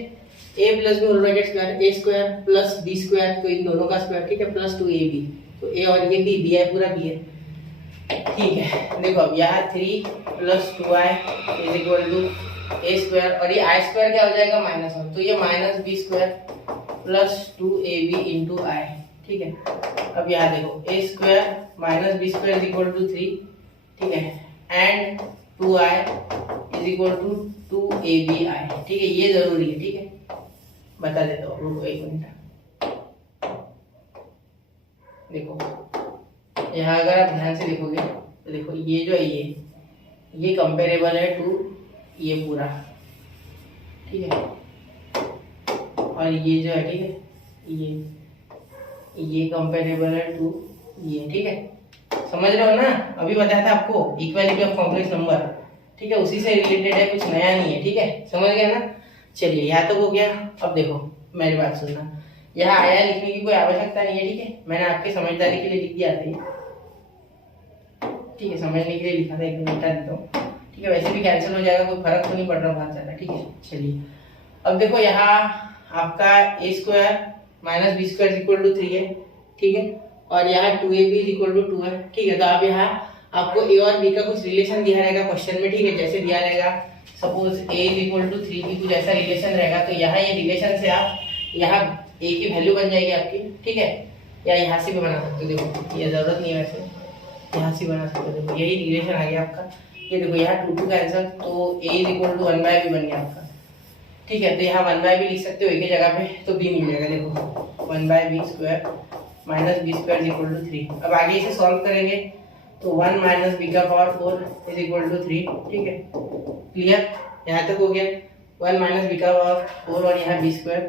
a + b whole bracket square, a² + b², तो इन दोनों का स्क्वायर। ठीक है, + 2ab, तो a और ये b, bi पूरा b है। ठीक है, देखो अब यहाँ 3 + 2i = a² और ये i² क्या हो जाएगा, -1, तो ये -b² + 2ab × i। ठीक है, अब यहाँ देखो a² - b² = 3। ठीक है, एंड 2i = 2abi। ठीक है, ये जरूरी है। ठीक है, बता देता हूँ, रुको 1 मिनट। देखो यहाँ अगर आप ध्यान से देखोगे तो देखो ये जो है ये कंपेरेबल है टू ये पूरा। ठीक है, और ये जो है, ठीक है, ये कंपेरेबल है टू ये। ठीक है, समझ रहे हो ना, अभी बताया था आपको इक्वालिटी ऑफ कॉम्प्लेक्स नंबर। ठीक है, उसी से रिलेटेड है, कुछ नया नहीं है। ठीक है, समझ गया ना। चलिए यहाँ तक हो गया। अब देखो मेरी बात सुनना, यहाँ आया लिखने की कोई आवश्यकता नहीं है। ठीक है, मैंने आपकी समझदारी के लिए लिख दिया था। ठीक है, समझने के लिए लिखा था, एक मिनट मिटा देता हूँ। ठीक है, वैसे भी कैंसिल हो जाएगा, कोई फर्क तो नहीं पड़ रहा बहुत ज्यादा। ठीक है, चलिए अब देखो यहाँ आपका a² - b² = 3 है। ठीक है, और यहाँ 2ab = 2 है। ठीक है, तो आप यहाँ आपको a और b का कुछ रिलेशन दिया रहेगा क्वेश्चन में। ठीक है, जैसे दिया रहेगा सपोज a = 3 की कुछ ऐसा रिलेशन रहेगा, तो यहाँ ये रिलेशन से आप यहाँ a की वैल्यू बन जाएगी आपकी। ठीक है, या यहाँ से भी बना सकते हो। देखो ये जरूरत नहीं है, वैसे यहाँ से बना सकते हो। देखो यही रिलेशन आ गया आपका। ये देखो यहाँ 2 कैंसिल, तो a = 1/b बन गया आपका। ठीक है, तो यहाँ 1/b लिख सकते हो एक ही जगह पे, तो b मिल जाएगा। देखो 1/b² - b² = 3। अब आगे इसे सॉल्व करेंगे तो 1 - b⁴ = 3। ठीक है, क्लियर, यहाँ तक हो गया। 1 माइनस बी का पावर 4 और यहाँ बी स्क्वायर,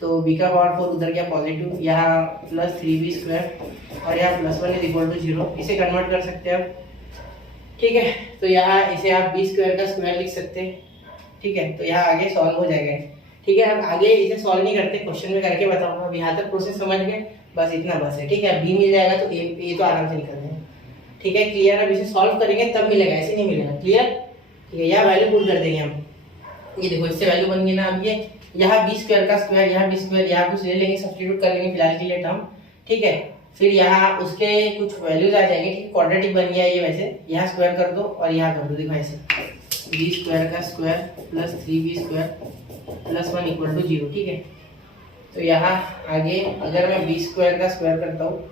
तो बी का पावर 4 उधर गया पॉजिटिव, यहाँ प्लस 3b स्क्वायर और यहाँ प्लस 1 इज इक्वल टू 0। इसे कन्वर्ट कर सकते हैं आप, ठीक है। तो यहाँ इसे आप बी स्क्वायर का स्क्वायर लिख सकते हैं, ठीक है। तो यहाँ आगे सॉल्व हो जाएगा, ठीक है। अब आगे इसे सॉल्व नहीं करते, क्वेश्चन में करके बताऊंगा। अब यहाँ तक प्रोसेस समझ गए, बस इतना बस है, ठीक है। बी मिल जाएगा तो ए तो आराम से निकल जाएगा, ठीक है। क्लियर। अब इसे सॉल्व करेंगे तब मिलेगा, ऐसे नहीं मिलेगा। क्लियर, ठीक है। यहाँ वैल्यू पुट कर देंगे हम, ये देखो इससे वैल्यू बन गई ना। अब ये यहाँ बी स्क्वायर का स्क्वायर, यहाँ बी स्क्वायर, यहाँ कुछ ले लेंगे, सब्स्टिट्यूट कर लेंगे फिलहाल के लिए टर्म, ठीक है। फिर यहाँ उसके कुछ वैल्यूज आ जाएंगे, ठीक है। क्वाड्रेटिक बन गया ये, वैसे यहाँ स्क्वायर कर दो और यहाँ कर दो, देखो ऐसे बी स्क्वायर का square plus 3b square plus 1 equal to 0, ठीक है। तो यहाँ आगे अगर मैं बी स्क्वायर का स्क्वायर करता हूँ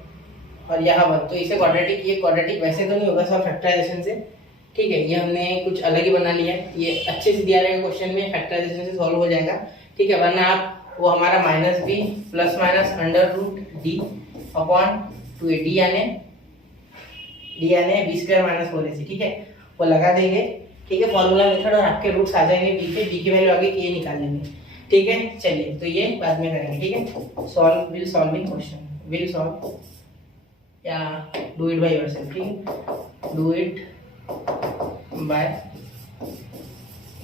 और यहाँ 1, तो इसे क्वाड्रेटिक, ये क्वाड्रेटिक वैसे तो नहीं होगा सब फैक्टराइजेशन से, ठीक है। ये हमने कुछ अलग ही बना लिया है, ये अच्छे से दिया रहेगा क्वेश्चन में, फैक्टराइजेशन से सॉल्व हो जाएगा, ठीक है। वरना आप वो हमारा minus b plus minus under root d upon 2a, d यानी बी स्क्वायर माइनस 4ac, ठीक है। वो लगा देंगे, ठीक है, फॉर्मूला मेथड, और आपके रूट्स आ जाएंगे बी की वैल्यू आगे ये निकाल लेंगे, ठीक है। चलिए तो ये बाद में करेंगे, ठीक है। सॉल्विंग क्वेश्चन, विल सॉल्व या डू इट बाय योरसेल्फ, ठीक है। डू इट बाय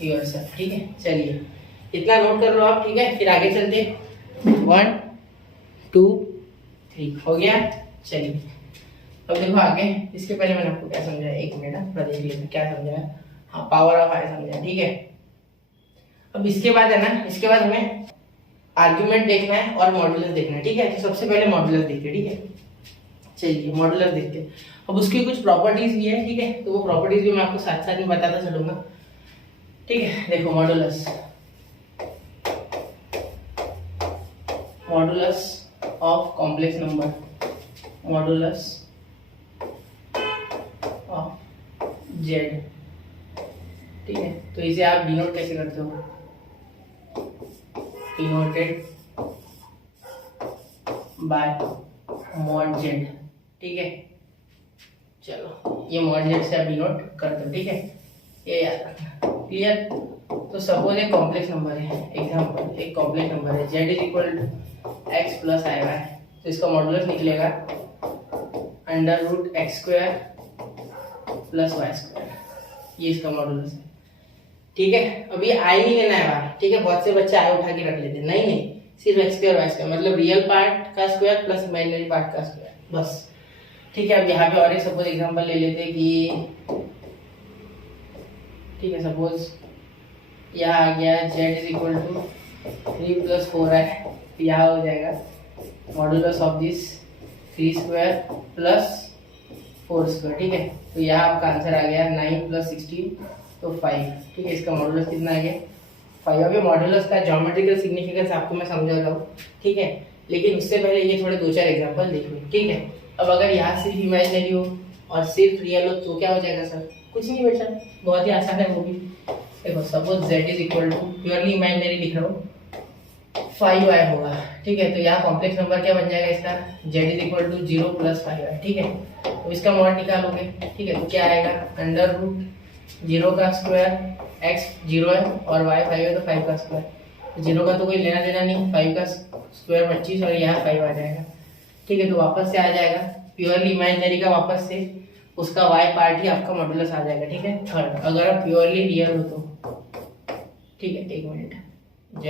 योरसेल्फ, ठीक है। चलिए इतना नोट कर लो आप, ठीक है। फिर आगे चलते, 1 2 3 हो गया। चलिए अब देखो आगे, इसके पहले मैंने आपको क्या समझाया, एक मिनट थोड़ा देख लीजिए क्या समझाया। हाँ, पावर ऑफ आई समझाया, ठीक है। अब इसके बाद है ना, इसके बाद हमें आर्ग्यूमेंट देखना है और मॉड्यूलस देखना है, ठीक है। तो सबसे पहले मॉड्यूलस देखते हैं, ठीक है। चलिए मॉड्यूलस देखते हैं। अब उसकी कुछ प्रॉपर्टीज भी है, ठीक है। तो वो प्रॉपर्टीज भी मैं आपको साथ साथ में बताता चलूंगा, ठीक है। देखो modulus of complex number, modulus of Z, ठीक है। तो इसे आप डिनोट कैसे करते हो, डिनोटेड बाय मॉड जेड, ठीक है। चलो ये मॉड जेड से आप डिनोट कर दो, ठीक है। ये याद रखना, क्लियर। तो सपोज एक कॉम्प्लेक्स नंबर है, एग्जांपल एक कॉम्प्लेक्स नंबर है, z is equal to x plus i y, तो इसका मॉडुलस निकलेगा under root x square plus y square, ये इसका मॉडुलस है, ठीक है। अभी आई नहीं लेना है बाहर, ठीक है। बहुत से बच्चे आई उठा के रख लेते हैं, नहीं सिर्फ एक्स स्क्वायर वाई स्क्वायर, मतलब रियल पार्ट का स्क्वायर प्लस इमेजिनरी पार्ट का स्क्वायर, बस, ठीक है। अब यहाँ पे और एक सपोज एग्जांपल ले लेते हैं कि, ठीक है, सपोज यहाँ आ गया z is equal to 3 plus 4 है, यहाँ हो जाएगा modulus of this 3 square plus 4 square, ठीक है। तो यहाँ आपका आंसर आ गया 9 प्लस 16 तो 5, ठीक है। इसका मॉडुलस कितना आ गया 5। अभी मॉडुलस का ज्योमेट्रिकल सिग्निफिकेंस आपको मैं समझा रहा हूँ, ठीक है। लेकिन उससे पहले ये थोड़े 2-4 एग्जांपल देख लो, ठीक है। अब अगर यहाँ सिर्फ इमेजिनरी हो और सिर्फ रियल हो तो क्या हो जाएगा सर, कुछ नहीं बेटा, बहुत ही आसान है वो भी। देखो suppose z is equal to, purely imaginary लिख रहा हूँ, 5y होगा, ठीक है। तो यहाँ कॉम्प्लेक्स नंबर क्या बन जाएगा इसका, z is equal to 0 plus 5y, ठीक है। तो इसका मॉड निकालोगे, ठीक है। तो क्या आएगा अंडर रूट 0 का स्क्वायर, x 0 है और y 5 है तो 5 का स्क्वायर, 0 का तो कोई लेना देना नहीं, 5 का स्क्वायर 25 और यहाँ 5 आ जाएगा, ठीक है। तो वापस से आ जाएगा प्योरली इमेजिनरी का, वापस से उसका y पार्ट ही आपका मॉडुलस आ जाएगा, ठीक है। थर्ड, अगर आप प्योरली रियल हो तो, ठीक है, एक मिनट, z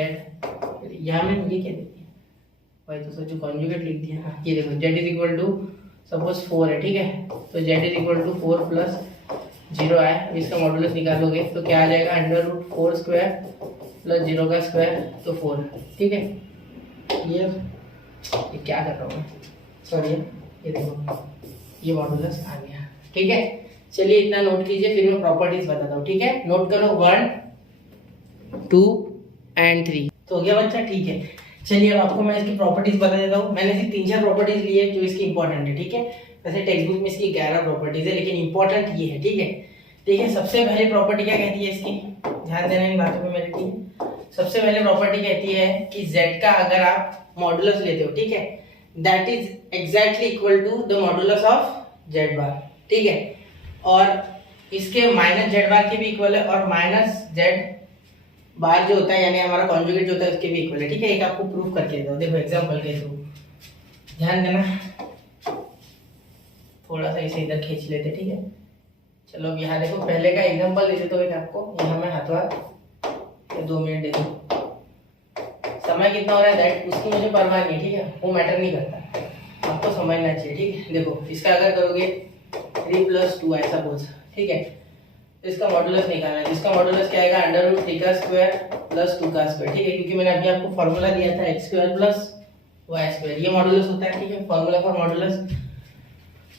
यहाँ में ये क्या देखिए भाई, तो सोचो कॉन्जुगेट लिख दिया, हाँ ये देखो z is equal to suppose 4 है, ठीक है। तो z is equal to 4 plus 0 है, इसका मॉडुलस निकालोगे तो क्या आ जाएगा अंडर रूट 4 स्क्वायर प्लस 0 का स्क्वायर तो 4, ठीक है। ये क्या कर रहा हूँ मैं, सॉरी, ये देखो ये मॉडुलस आ गया, ठीक है। चलिए इतना नोट कीजिए, फिर मैं प्रॉपर्टीज बताता हूँ, ठीक है। नोट करो 1 2 एंड 3, तो हो गया बच्चा, ठीक है। चलिए अब आपको मैं इसकी प्रॉपर्टीज बता देता हूँ। मैंने इसकी 3-4 प्रॉपर्टीज ली है जो इसकी इंपॉर्टेंट है, ठीक है। वैसे टेक्स्ट बुक में इसकी 11 प्रॉपर्टीज है, लेकिन इंपॉर्टेंट ये है, ठीक है। देखिए सबसे पहली प्रॉपर्टी क्या कहती है इसकी, ध्यान देना इन बातों पे मेरी, ठीक है। सबसे पहले प्रॉपर्टी कहती है कि z का अगर आप मॉडुलस लेते हो, ठीक है, that is exactly equal to the modulus of z bar, ठीक है। और इसके माइनस z बार के भी इक्वल है और माइनस z बाहर जो होता है यानी हमारा कॉन्जुगेट जो होता है उसके भी इक्वल है, ठीक है। एक आपको प्रूफ करके दो, देखो एग्जांपल के थ्रू, ध्यान देना। थोड़ा सा इसे इधर खींच लेते, ठीक है। चलो अब यहाँ देखो, पहले का एग्जांपल दे देता हूँ एक आपको। यहाँ मैं हाथवा 2 मिनट दे दूँ, समय कितना हो रहा है दैट उसकी मुझे परवाह नहीं, ठीक है, वो मैटर नहीं करता, आपको समझना चाहिए, ठीक है। देखो इसका अगर करोगे 3 + 2 ऐसा बोल, ठीक है, तो इसका मॉडुलस निकालना है। इसका मॉडुलस क्या आएगा, √3 का स्क्वायर प्लस 2 का स्क्वायर, ठीक है, क्योंकि मैंने अभी आपको फॉर्मूला दिया था x² + y², ये मॉडुलस होता है, ठीक है, फॉर्मूला फॉर मॉडुलस।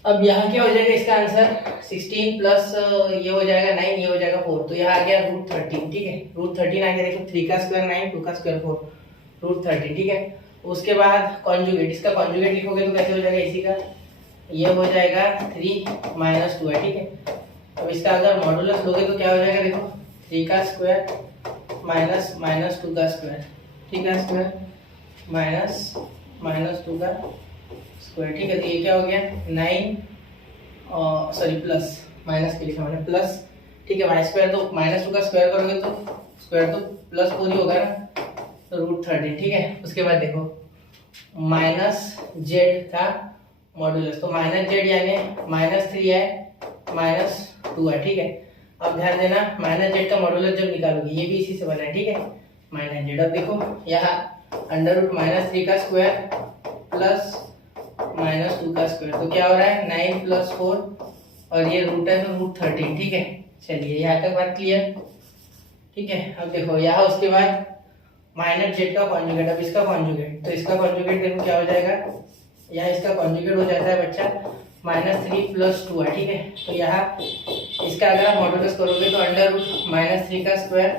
अब यहाँ क्या हो जाएगा इसका आंसर, 16 प्लस ये हो जाएगा 9, ये हो जाएगा 4, तो यहाँ आ गया √13, ठीक है, √13 आ गया। देखो 3 का स्क्वायर 9, 2 का स्क्वायर 4, √13, ठीक है। उसके बाद कॉन्जुगेट, इसका कॉन्जुगेट लिखोगे तो कैसे हो जाएगा, इसी का ये हो जाएगा 3 - 2 है, ठीक है। अब इसका अगर मॉडुलस लोगे तो क्या हो जाएगा, देखो 3 का स्क्वायर - 2 का स्क्वायर, 3 का स्क्वायर - 2 का स्क्वायर, ठीक है। तो ये क्या हो गया 9 सॉरी प्लस, माइनस के लिखा मैंने प्लस, ठीक है। y² तो -2 का स्क्वायर करोगे तो स्क्वायर तो +4 ही होगा ना, तो √13, ठीक है। उसके बाद देखो -z था मॉडुलस, तो -z यानी -3 है -2 है, ठीक है। अब ध्यान देना, -z का मॉडुलस जब निकालोगे ये भी इसी से बना है, ठीक है, -z। अब देखो यहाँ √-3 का स्क्वायर प्लस -2 का स्क्वायर, तो क्या हो रहा है 9 + 4 और ये रूट है तो √13, ठीक है। चलिए यहाँ तक बात क्लियर, ठीक है। अब देखो यहाँ उसके बाद -z का कॉन्जुगेट, अब इसका कॉन्जुगेट, तो इसका कॉन्जुगेट देखो क्या हो जाएगा, यहाँ इसका कॉन्जुगेट हो जाता है बच्चा -3 + 2 है, ठीक है। तो यहाँ इसका अगर आप मॉडुलस करोगे तो √-3 का स्क्वायर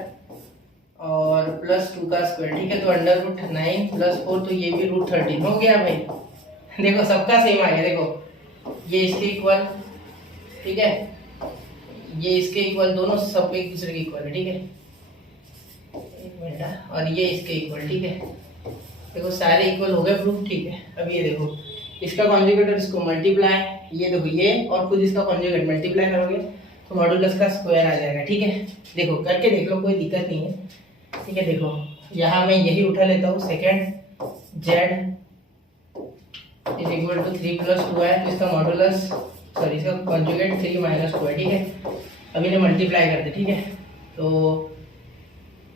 और +2 का स्क्वायर, ठीक है, तो √9 + 4, तो ये भी √13 हो गया भाई। देखो सबका सेम आ गया, देखो ये इसके इक्वल, ठीक है, ये इसके इक्वल, दोनों सब एक दूसरे के इक्वल है, ठीक है, एक मिनट, और ये इसके इक्वल, ठीक है। देखो सारे इक्वल हो गए प्रूफ, ठीक है। अब ये देखो इसका कॉन्जुगेट और इसको मल्टीप्लाई, ये देखो ये और खुद इसका कॉन्जुगेट मल्टीप्लाई करोगे तो मॉडुलस का स्क्वायर आ जाएगा, ठीक है। देखो करके देख लो, कोई दिक्कत नहीं है, ठीक है। देखो यहाँ मैं यही उठा लेता हूँ, second z is equal to 3 + 2 है, तो इसका मॉडुलस सॉरी इसका कॉन्जुगेट 3 - 2 है, ठीक है। अब इन्हें मल्टीप्लाई करते, ठीक है, तो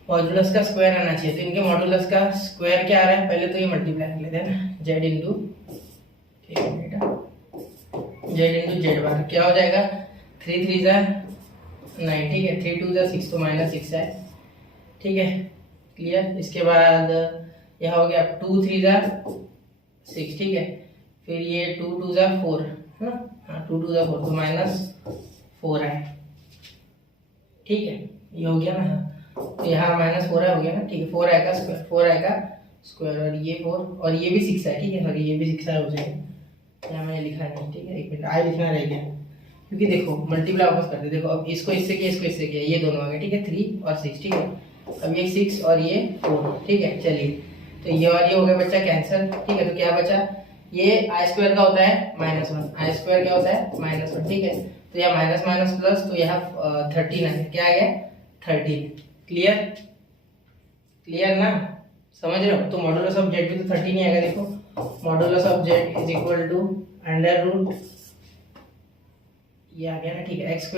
मॉडुलस का स्क्वायर आना चाहिए, तो इनके मॉडुलस का स्क्वायर क्या आ रहा है, पहले तो ये मल्टीप्लाई कर लेते हैं ना, z इंटू, ठीक है बेटा, z इंटू z क्या हो जाएगा 3 × 3 = 9, ठीक है, 3 × 2 = 6, तो -6 है, ठीक है, क्लियर। इसके बाद यह हो गया 2 × 3 = 6, ठीक है, फिर ये 2 × 2 = 4 है ना, हाँ 2 × 2 = 4, तो -4 है, ठीक है, ये हो गया ना, तो यहाँ -4 हो गया ना, ठीक है, 4 आएगा स्क्वायर, 4 आएगा स्क्वायर, और ये 4 और ये भी 6 है, ठीक है, और ये भी 6 हो जाएगा, यहाँ मैंने लिखा नहीं, ठीक है, एक मिनट आई लिखना रह गया, क्योंकि देखो मल्टीप्लाई वापस करते, देखो अब इसको इससे किया, इसको इससे किया, ये दोनों आ गए, ठीक है, 3 और 6, ठीक है। अब ये 6 और ये 4, ठीक है। चलिए तो ये और ये हो गया बच्चा कैंसिल, ठीक है, तो क्या बचा, ये i² का होता है -1, i² क्या होता है -1, ठीक है, तो यहाँ माइनस प्लस, तो यहाँ 13 है, क्या आ गया 13, क्लियर, क्लियर ना, समझ रहे हो। तो मॉडुलस ऑफ z भी तो 13 ही आएगा, देखो modulus of z is equal to √ ये आ गया ना, ठीक है, x² +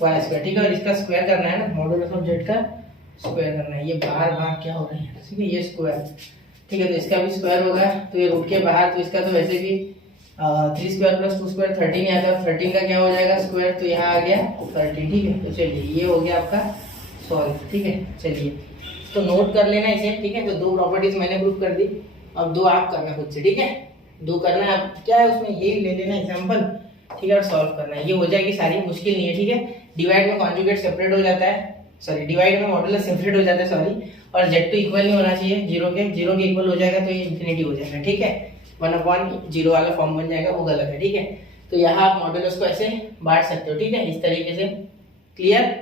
y², ठीक है, और इसका स्क्वायर करना है ना, मॉडुलस ऑफ z का स्क्वायर करना है, ये बार बार क्या हो रहा है, ठीक है, ये स्क्वायर, ठीक है, तो इसका भी स्क्वायर होगा, तो ये रूट के बाहर, तो इसका तो वैसे भी 3² + 2² 13 आता है, 13 का क्या हो जाएगा स्क्वायर, तो यहाँ आ गया 13, ठीक है। तो चलिए ये हो गया आपका सॉल्व, ठीक है। चलिए तो नोट कर लेना इसे, ठीक है, तो 2 प्रॉपर्टीज मैंने प्रूफ कर दी, अब 2 आप करना खुद से, ठीक है, 2 करना है, अब क्या है उसमें यही ले लेना एग्जाम्पल, ठीक है, और सॉल्व करना है, ये हो जाएगी सारी, मुश्किल नहीं है, ठीक है। डिवाइड में कॉन्जुगेट सेपरेट हो जाता है, सॉरी डिवाइड में मॉडुलस सेपरेट हो जाता है, सॉरी, और z तो इक्वल नहीं होना चाहिए, 0 के इक्वल हो जाएगा तो ये इंफिनिटी हो जाएगा, ठीक है, 1/0 वाला फॉर्म बन जाएगा, वो गलत है, ठीक है। तो यहाँ आप मॉडुलस को ऐसे बांट सकते हो, ठीक है, इस तरीके से, क्लियर,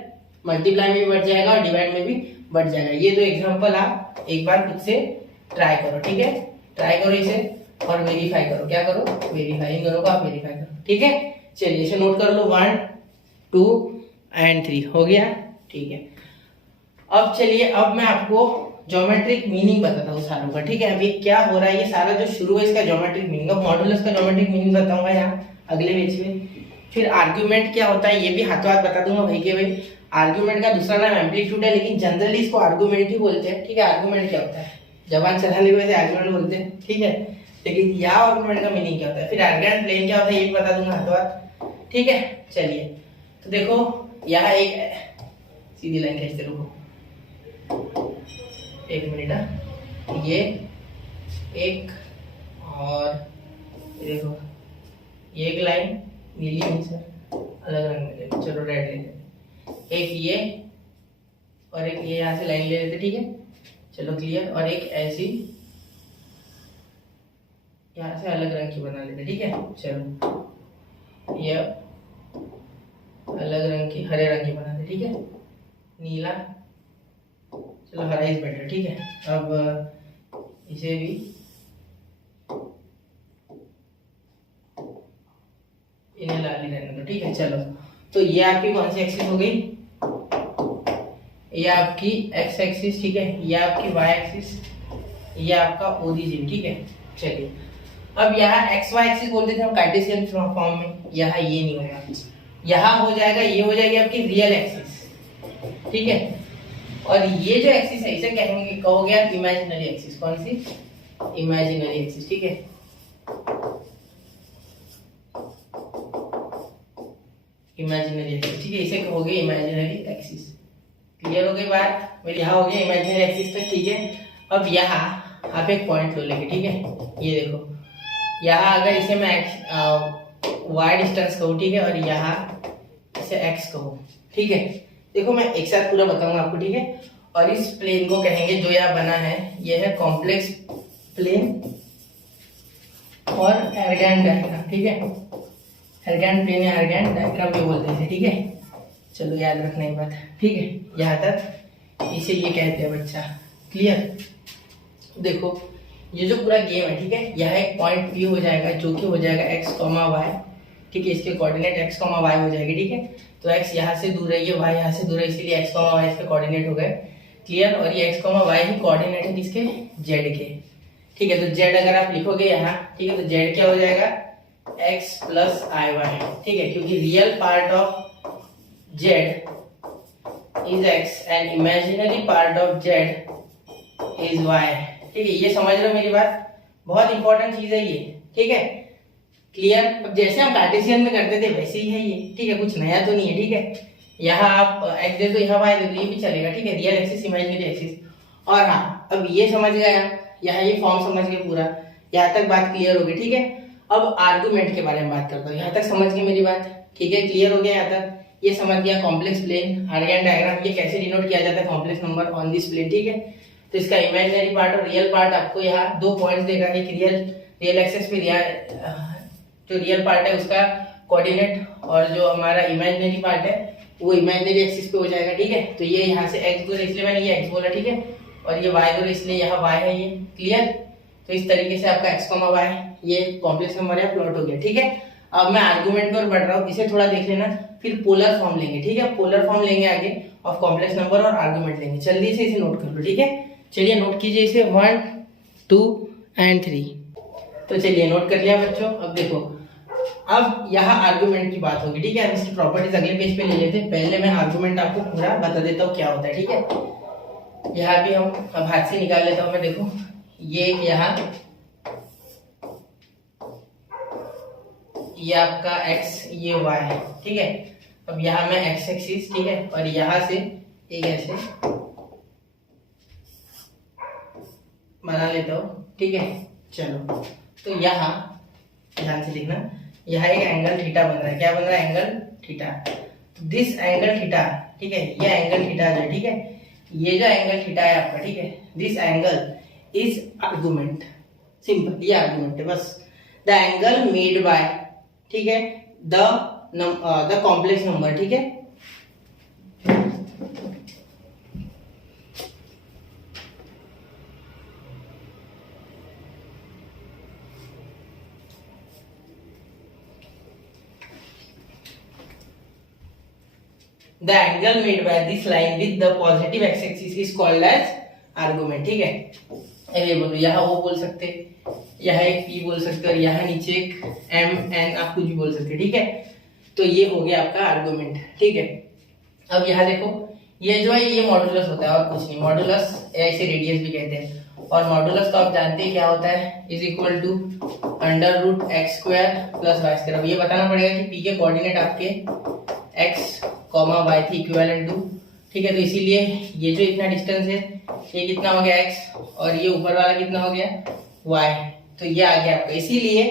मल्टीप्लाई में भी बढ़ जाएगा और डिवाइड में भी बढ़ जाएगा। ये 2 एग्जाम्पल आप एक बार खुद से ट्राई करो, ठीक है, ट्राई करो इसे और वेरीफाई करो, क्या करो, वेरीफाई, इन दोनों को आप वेरीफाई करो, ठीक है। चलिए इसे नोट कर लो, 1 2 एंड 3 हो गया, ठीक है। अब चलिए, अब मैं आपको ज्योमेट्रिक मीनिंग बताता हूँ सारों का, ठीक है। अब ये क्या हो रहा है, ये सारा जो शुरू है इसका ज्योमेट्रिक मीनिंग, अब मॉडुलस का ज्योमेट्रिक मीनिंग बताऊंगा यहाँ अगले पेज में। फिर आर्ग्यूमेंट क्या होता है ये भी हाथों हाथ बता दूंगा भाई के भाई। आर्ग्यूमेंट का दूसरा नाम एम्पलीट्यूड है, लेकिन जनरली इसको आर्गुमेंट ही बोलते हैं, ठीक है। आर्गुमेंट क्या होता है, जबान चलाने की वजह से आर्गुमेंट बोलते हैं, ठीक है। लेकिन यहाँ आर्गुमेंट का मीनिंग क्या होता है, फिर आर्गेंट प्लेन क्या होता है ये भी बता दूंगा हाथों हाथ, ठीक है। चलिए तो देखो, यहाँ एक सीधी लाइन खींचते, रुको एक मिनट, ये एक और देखो ये एक लाइन नीली नहीं सर, अलग रंग में लेते, चलो रेड ले लेते, एक ये और एक ये यहाँ से लाइन ले लेते, ठीक है। चलो क्लियर, और एक ऐसी यहाँ से अलग रंग की बना लेते, ठीक है। चलो ये अलग रंग की, हरे रंग की बना दे, ठीक है। नीला, चलो हरा इज बेटर, ठीक है। अब इसे भी इन्हें लाल ही रहने दो, ठीक है। चलो तो ये आपकी कौन सी एक्सिस हो गई, ये आपकी एक्स एक्सिस, ठीक है। ये आपकी वाई एक्सिस, ये आपका ओरिजिन, ठीक है। चलिए अब यहाँ एक्स वाई एक्सिस बोलते थे हम कार्टेशियन फॉर्म में, यहाँ ये नहीं होगा, यहाँ हो जाएगा, ये हो जाएगी आपकी रियल एक्सिस, ठीक है। और ये जो एक्सिस है इसे कहेंगे, कहोगे आप इमेजिनरी एक्सिस, कौन सी, इमेजिनरी एक्सिस, ठीक है। इमेजिनरी एक्सिस, ठीक है, इसे कहोगे इमेजिनरी एक्सिस। क्लियर हो गई बात मेरी, यहाँ हो गया इमेजिनरी एक्सिस तक, ठीक है। अब यहाँ आप एक पॉइंट लो लेंगे, ठीक है। ये देखो यहाँ अगर इसे मैं वाई डिस्टेंस कहूँ, ठीक है, और यहाँ इसे एक्स कहूँ, ठीक है। देखो मैं एक साथ पूरा बताऊंगा आपको, ठीक है। और इस प्लेन को कहेंगे जो यहाँ बना है, ये है कॉम्प्लेक्स प्लेन और एर्गन डायग्राम, ठीक है। एर्गन प्लेन या एर्गन डायग्राम भी बोलते हैं, ठीक है। चलो याद रखना ये बात, ठीक है। यहाँ तक इसे ये कहते हैं बच्चा, क्लियर। देखो ये जो पूरा गेम है, ठीक है, यहाँ एक पॉइंट पी हो जाएगा जो कि हो जाएगा एक्स कॉमा वाई, ठीक है। इसके कोऑर्डिनेट एक्स कॉमा वाई हो जाएगी, ठीक है। तो एक्स यहाँ से दूर है, ये वाई यहाँ से दूर है, इसीलिए एक्स कॉमा वाई इसके कोऑर्डिनेट हो गए, क्लियर। और ये x comma why he coordinate है किसके, जेड के, ठीक है। तो जेड अगर आप लिखोगे यहाँ, ठीक है, तो जेड क्या हो जाएगा, एक्स प्लस आई वाई, ठीक है। क्योंकि real part of z is x and imaginary part of z is y, ठीक है। ये समझ रहे हो मेरी बात, बहुत इंपॉर्टेंट चीज है ये, ठीक है, क्लियर। अब जैसे हम कार्टेशियन में करते थे वैसे ही है ये, ठीक है, कुछ नया तो नहीं है, ठीक है। यहाँ आप एक्स दे दो, यहाँ वाई दे दो, ये भी चलेगा, ठीक है। Real axis imaginary axis. और हाँ अब ये समझ गए आप, यहाँ ये फॉर्म समझ गए पूरा, यहाँ तक बात क्लियर हो गई, ठीक है। अब आर्गुमेंट के बारे में बात करता हूँ, यहाँ तक समझ गए मेरी बात, ठीक है, क्लियर हो गया यहाँ तक। ये समझ गया कॉम्प्लेक्स प्लेन, आर्गन डायग्राम, ये कैसे डिनोट किया जाता है, complex number on this plane, ठीक है। तो इसका इमेजिनरी पार्ट और रियल पार्ट आपको यहाँ दो पॉइंट्स देगा, एक रियल एक्सिस पे जो रियल पार्ट है उसका कोऑर्डिनेट, और जो हमारा इमेजिनरी पार्ट है वो इमेजिनरी एक्सिस पे हो जाएगा, ठीक है। तो ये यहाँ से एक्स दूर, इसलिए मैंने ये एक्स बोला, ठीक है। और ये वाई दूर, इसलिए यहाँ वाई है, ये क्लियर। तो इस तरीके से आपका एक्स कॉमा वाई ये कॉम्प्लेक्स नंबर है, प्लॉट हो गया, ठीक है। अब मैं आर्गुमेंट की ओर बढ़ रहा हूँ, इसे थोड़ा देख लेना, फिर पोलर फॉर्म लेंगे, ठीक है। पोलर फॉर्म लेंगे आगे ऑफ कॉम्प्लेक्स नंबर और आर्गुमेंट लेंगे। जल्दी से इसे नोट कर लो, ठीक है। चलिए नोट कीजिए इसे, 1 2 एंड 3। तो चलिए नोट कर लिया बच्चों। अब देखो, अब यहाँ आर्गुमेंट की बात होगी, ठीक है। अब इसकी प्रॉपर्टीज अगले पेज पे ले लेते हैं, पहले मैं आर्गुमेंट आपको पूरा बता देता हूँ क्या होता है, ठीक है। यहाँ भी हम अब हाथ से निकाल लेता हूँ मैं, देखो ये यहाँ ये आपका x, ये y है, ठीक है। अब यहाँ मैं x एक्सिस, ठीक है, और यहाँ से एक ऐसे बना लेता हूँ, ठीक है। चलो तो यहाँ ध्यान से देखना, यहाँ एक एंगल थीटा बन रहा है, क्या बन रहा है, angle theta. This angle theta, ठीक है, ये एंगल थीटा है, ठीक है। ये जो एंगल थीटा है आपका, ठीक है, this angle is argument, simple, ये आर्गुमेंट है बस। द एंगल मेड बाय, ठीक है, द कॉम्प्लेक्स नंबर, ठीक है। The angle made by this line with the positive x axis is called as argument. ठीक है, ये बोलो, यहाँ वो बोल सकते, यहाँ एक पी बोल सकते और यहाँ नीचे एक एम एन आप कुछ भी बोल सकते। ठीक है, तो ये हो गया आपका आर्गुमेंट। ठीक है, अब यहाँ देखो, ये जो है ये मॉडुलस होता है और कुछ नहीं। मॉडुलस या इसे रेडियस भी कहते हैं। और मॉडुलस तो आप जानते हैं क्या होता है, is equal to under root x square plus y square. अब ये बताना पड़ेगा कि पी के कोऑर्डिनेट आपके एक्स कॉमा वाई थी इक्विवेलेंट टू। ठीक है, तो इसीलिए ये जो इतना डिस्टेंस है ये कितना हो गया एक्स और ये ऊपर वाला कितना हो गया वाई, तो ये आ गया आपका। इसीलिए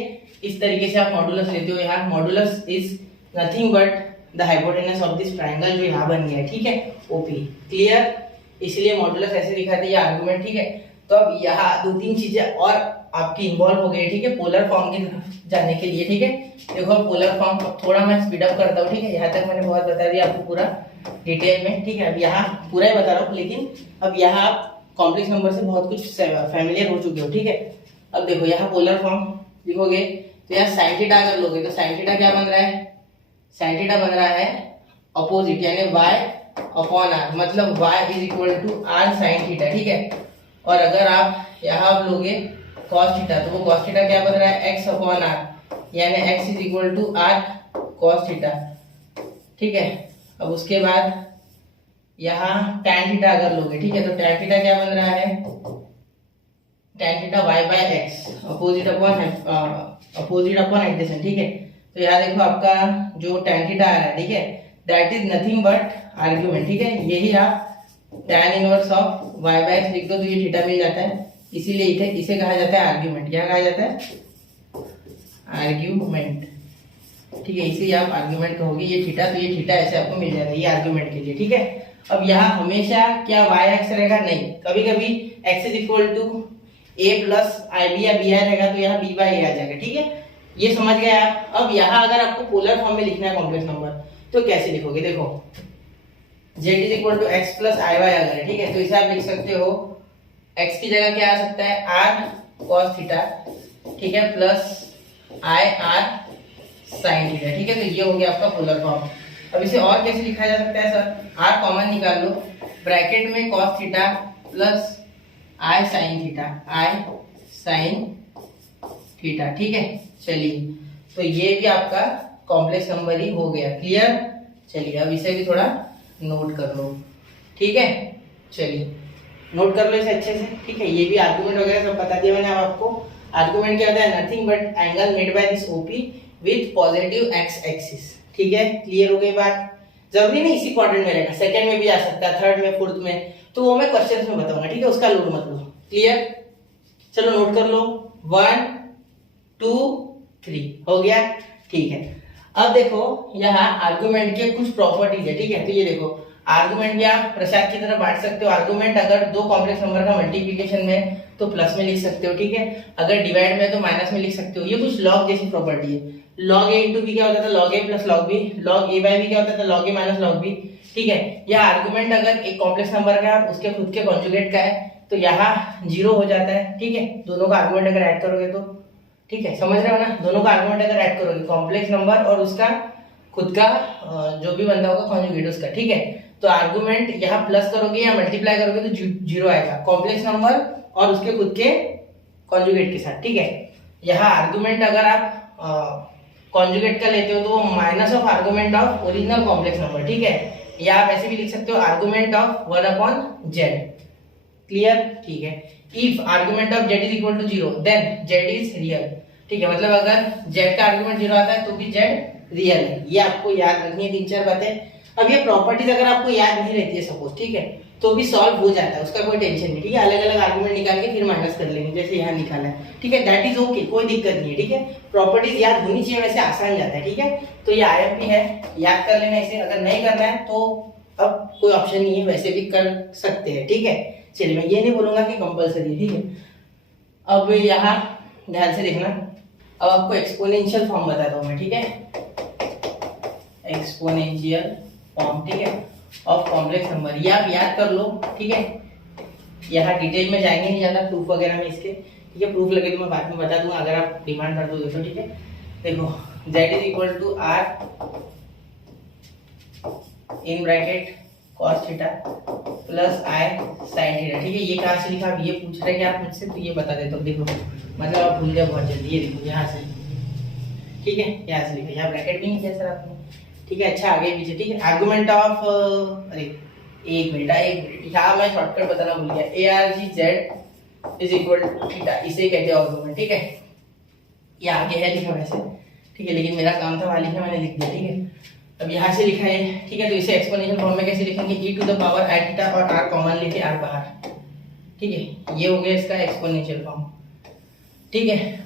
इस तरीके से आप मॉडुलस लेते हो। यहाँ modulus is nothing but the hypotenuse of this triangle जो यहाँ बन गया है। ठीक है, ओपी। क्लियर? इसलिए मॉडुलस ऐसे दिखाते हैं आर्गुमेंट। ठीक है, तो अब यहाँ 2-3 चीजें और आपकी इन्वॉल्व हो गई। ठीक है, पोलर फॉर्म की तरफ जाने के लिए। ठीक है, देखो पोलर फॉर्म थोड़ा मैं स्पीड अप करता हूँ। ठीक है, यहाँ तक मैंने बहुत बता दिया आपको पूरा डिटेल में। ठीक है, अब यहाँ पूरा ही बता रहा हूँ, लेकिन अब यहाँ आप कॉम्प्लेक्स नंबर से बहुत कुछ फैमिलियर हो चुके हो। ठीक है, अब देखो यहाँ पोलर फॉर्म लिखोगे तो यहाँ साइन थीटा अगर लोगे तो साइन थीटा क्या बन रहा है, साइन थीटा बन रहा है अपोजिट, यानी y अपॉन आर, मतलब y is equal to r sine theta. ठीक है, और अगर आप यहाँ लोगे कॉस थीटा तो वो कॉस थीटा क्या बन रहा है x अपॉन आर, यानी x is equal to r cos theta. ठीक है, अब उसके बाद यहाँ tan थीटा अगर लोगे, ठीक है, तो tan थीटा क्या बन रहा है, tan theta y by x opposite upon adjacent. ठीक है, तो यहाँ देखो आपका जो tan थीटा आ रहा है, ठीक है, that is nothing but argument. ठीक है, यही आप tan inverse of y by x लिख दो तो ये थीटा मिल जाता है। इसीलिए इसे कहा जाता है आर्ग्यूमेंट। क्या कहा जाता है, आर्ग्यूमेंट। ठीक है, इसे आप आर्ग्यूमेंट कहोगे, ये थीटा, तो ये थीटा ऐसे आपको मिल जाता है, ये आर्ग्यूमेंट के लिए। ठीक है, अब यहाँ हमेशा क्या y एक्स रहेगा, नहीं, कभी कभी x is equal to a plus i b या बी आई रहेगा तो यहाँ b बाई a आ जाएगा। ठीक है, ये समझ गए आप। अब यहाँ अगर आपको पोलर फॉर्म में लिखना है कॉम्प्लेक्स नंबर तो कैसे लिखोगे, देखो z is equal to x plus i y अगर है, ठीक है, तो इसे आप लिख सकते हो x की जगह क्या आ सकता है, r cos थीटा, ठीक है, plus I R sine theta. ठीक है, तो ये हो गया आपका पोलर फॉर्म। अब इसे और कैसे लिखा जा सकता है सर, r कॉमन निकाल लो, ब्रैकेट में cos theta plus i sine theta, I sine theta. ठीक है, चलिए, तो ये भी आपका कॉम्प्लेक्स नंबर ही हो गया। क्लियर? चलिए, अब इसे भी थोड़ा नोट कर लो। ठीक है, चलिए नोट कर लो इसे अच्छे से। ठीक है, ये भी आर्गुमेंट वगैरह सब बता दिया मैंने आपको। आर्गुमेंट क्या होता है, nothing but angle made by this OP with positive x axis. ठीक है, क्लियर हो गई बात। जरूरी नहीं इसी क्वाड्रेंट में रहेगा, सेकंड में भी आ सकता है, थर्ड में, फोर्थ में, तो वो मैं क्वेश्चंस में बताऊंगा। ठीक है, उसका लोड मत लो। क्लियर? चलो नोट कर लो, 1 2 3 हो गया। ठीक है, अब देखो यहाँ आर्गुमेंट के कुछ प्रॉपर्टीज है। ठीक है, तो ये देखो आर्गुमेंट भी आप प्रसाद की तरह बांट सकते हो। आर्गुमेंट अगर दो कॉम्प्लेक्स नंबर का मल्टीप्लिकेशन में तो प्लस में लिख सकते हो। ठीक है, अगर डिवाइड में तो माइनस में लिख सकते हो। ये कुछ लॉग जैसी प्रॉपर्टी है। लॉग ए इंटू बी क्या होता था, लॉग ए प्लस लॉग बी। लॉग ए बाय बी क्या होता था, लॉग ए माइनस लॉग बी। ठीक है, यह आर्गुमेंट अगर एक कॉम्प्लेक्स नंबर का उसके खुद के कॉन्जुगेट का है तो यहाँ 0 हो जाता है। ठीक है, दोनों का आर्गुमेंट अगर ऐड करोगे तो, ठीक है, समझ रहे हो ना, दोनों का आर्गुमेंट अगर ऐड करोगे, कॉम्प्लेक्स नंबर और उसका खुद का जो भी बनता होगा कॉन्जुगेट उसका। ठीक है, तो आर्गुमेंट यहाँ प्लस करोगे या मल्टीप्लाई करोगे तो 0 आएगा, कॉम्प्लेक्स नंबर और उसके खुद के कॉन्जुगेट के साथ। ठीक है, यहाँ आर्गुमेंट अगर आप कॉन्जुगेट का लेते हो तो वो minus of argument of original complex number. ठीक है, या आप ऐसे भी लिख सकते हो आर्गुमेंट ऑफ 1/z। क्लियर? ठीक है, if argument of z is equal to 0 then z is real. ठीक है, मतलब अगर z का आर्गुमेंट 0 आता है तो भी z रियल है। ये आपको याद रखनी है, 3-4 बातें। अब ये प्रॉपर्टीज अगर आपको याद नहीं रहती है सपोज, ठीक है, तो भी सॉल्व हो जाता है, उसका कोई टेंशन नहीं। ठीक है, अलग अलग आर्गुमेंट निकाल के फिर माइनस कर लेंगे, जैसे यहाँ निकाला है। ठीक है, दैट इज ओके, कोई दिक्कत नहीं है। ठीक है, प्रॉपर्टीज याद होनी चाहिए, वैसे आसान जाता है। ठीक है, तो ये आईएमपी है, याद कर लेना इसे। अगर नहीं करना है तो अब कोई ऑप्शन नहीं है, वैसे भी कर सकते हैं। ठीक है, चलिए, मैं ये नहीं बोलूंगा कि कंपलसरी। ठीक है, अब यहाँ ध्यान से देखना, अब आपको एक्सपोनेंशियल फॉर्म बताता हूँ मैं। ठीक है, एक्सपोनेंशियल फॉर्म, ठीक है, ऑफ कॉम्प्लेक्स नंबर, ये आप याद कर लो। ठीक है, यहाँ डिटेल में जाएंगे नहीं ज़्यादा प्रूफ वगैरह में इसके। ठीक है, प्रूफ लगे तो मैं बाद में बता दूंगा अगर आप डिमांड कर दोगे तो। ठीक है, देखो z is equal to r in bracket cos theta plus i sin theta. ठीक है, ये कहाँ से लिखा? आप ये पूछ रहे हैं आप मुझसे, तो ये बता देता हूँ। देखो मतलब आप भूल गए बहुत जल्दी। ये देखो यहाँ से, ठीक है, यहाँ से लिखा, यहाँ ब्रैकेट भी नहीं किया सर आपने। ठीक है, अच्छा आगे पीछे। ठीक है, आर्गुमेंट ऑफ अरे एक मिनट यहाँ मैं शॉर्टकट बताना भूल गया। A R G z is equal to theta, इसे कहते हैं आर्गुमेंट। ठीक है, ये आगे है लिखा वैसे, ठीक है, लेकिन मेरा काम था वहाँ लिखा, मैंने लिख दिया। ठीक है, अब यहाँ से लिखा है। ठीक है, तो इसे एक्सपोनेंशियल फॉर्म में कैसे लिखेंगे? e to the power i theta और r कॉमन लेके r बाहर। ठीक है, ये हो गया इसका एक्सपोनेंशियल फॉर्म। ठीक है,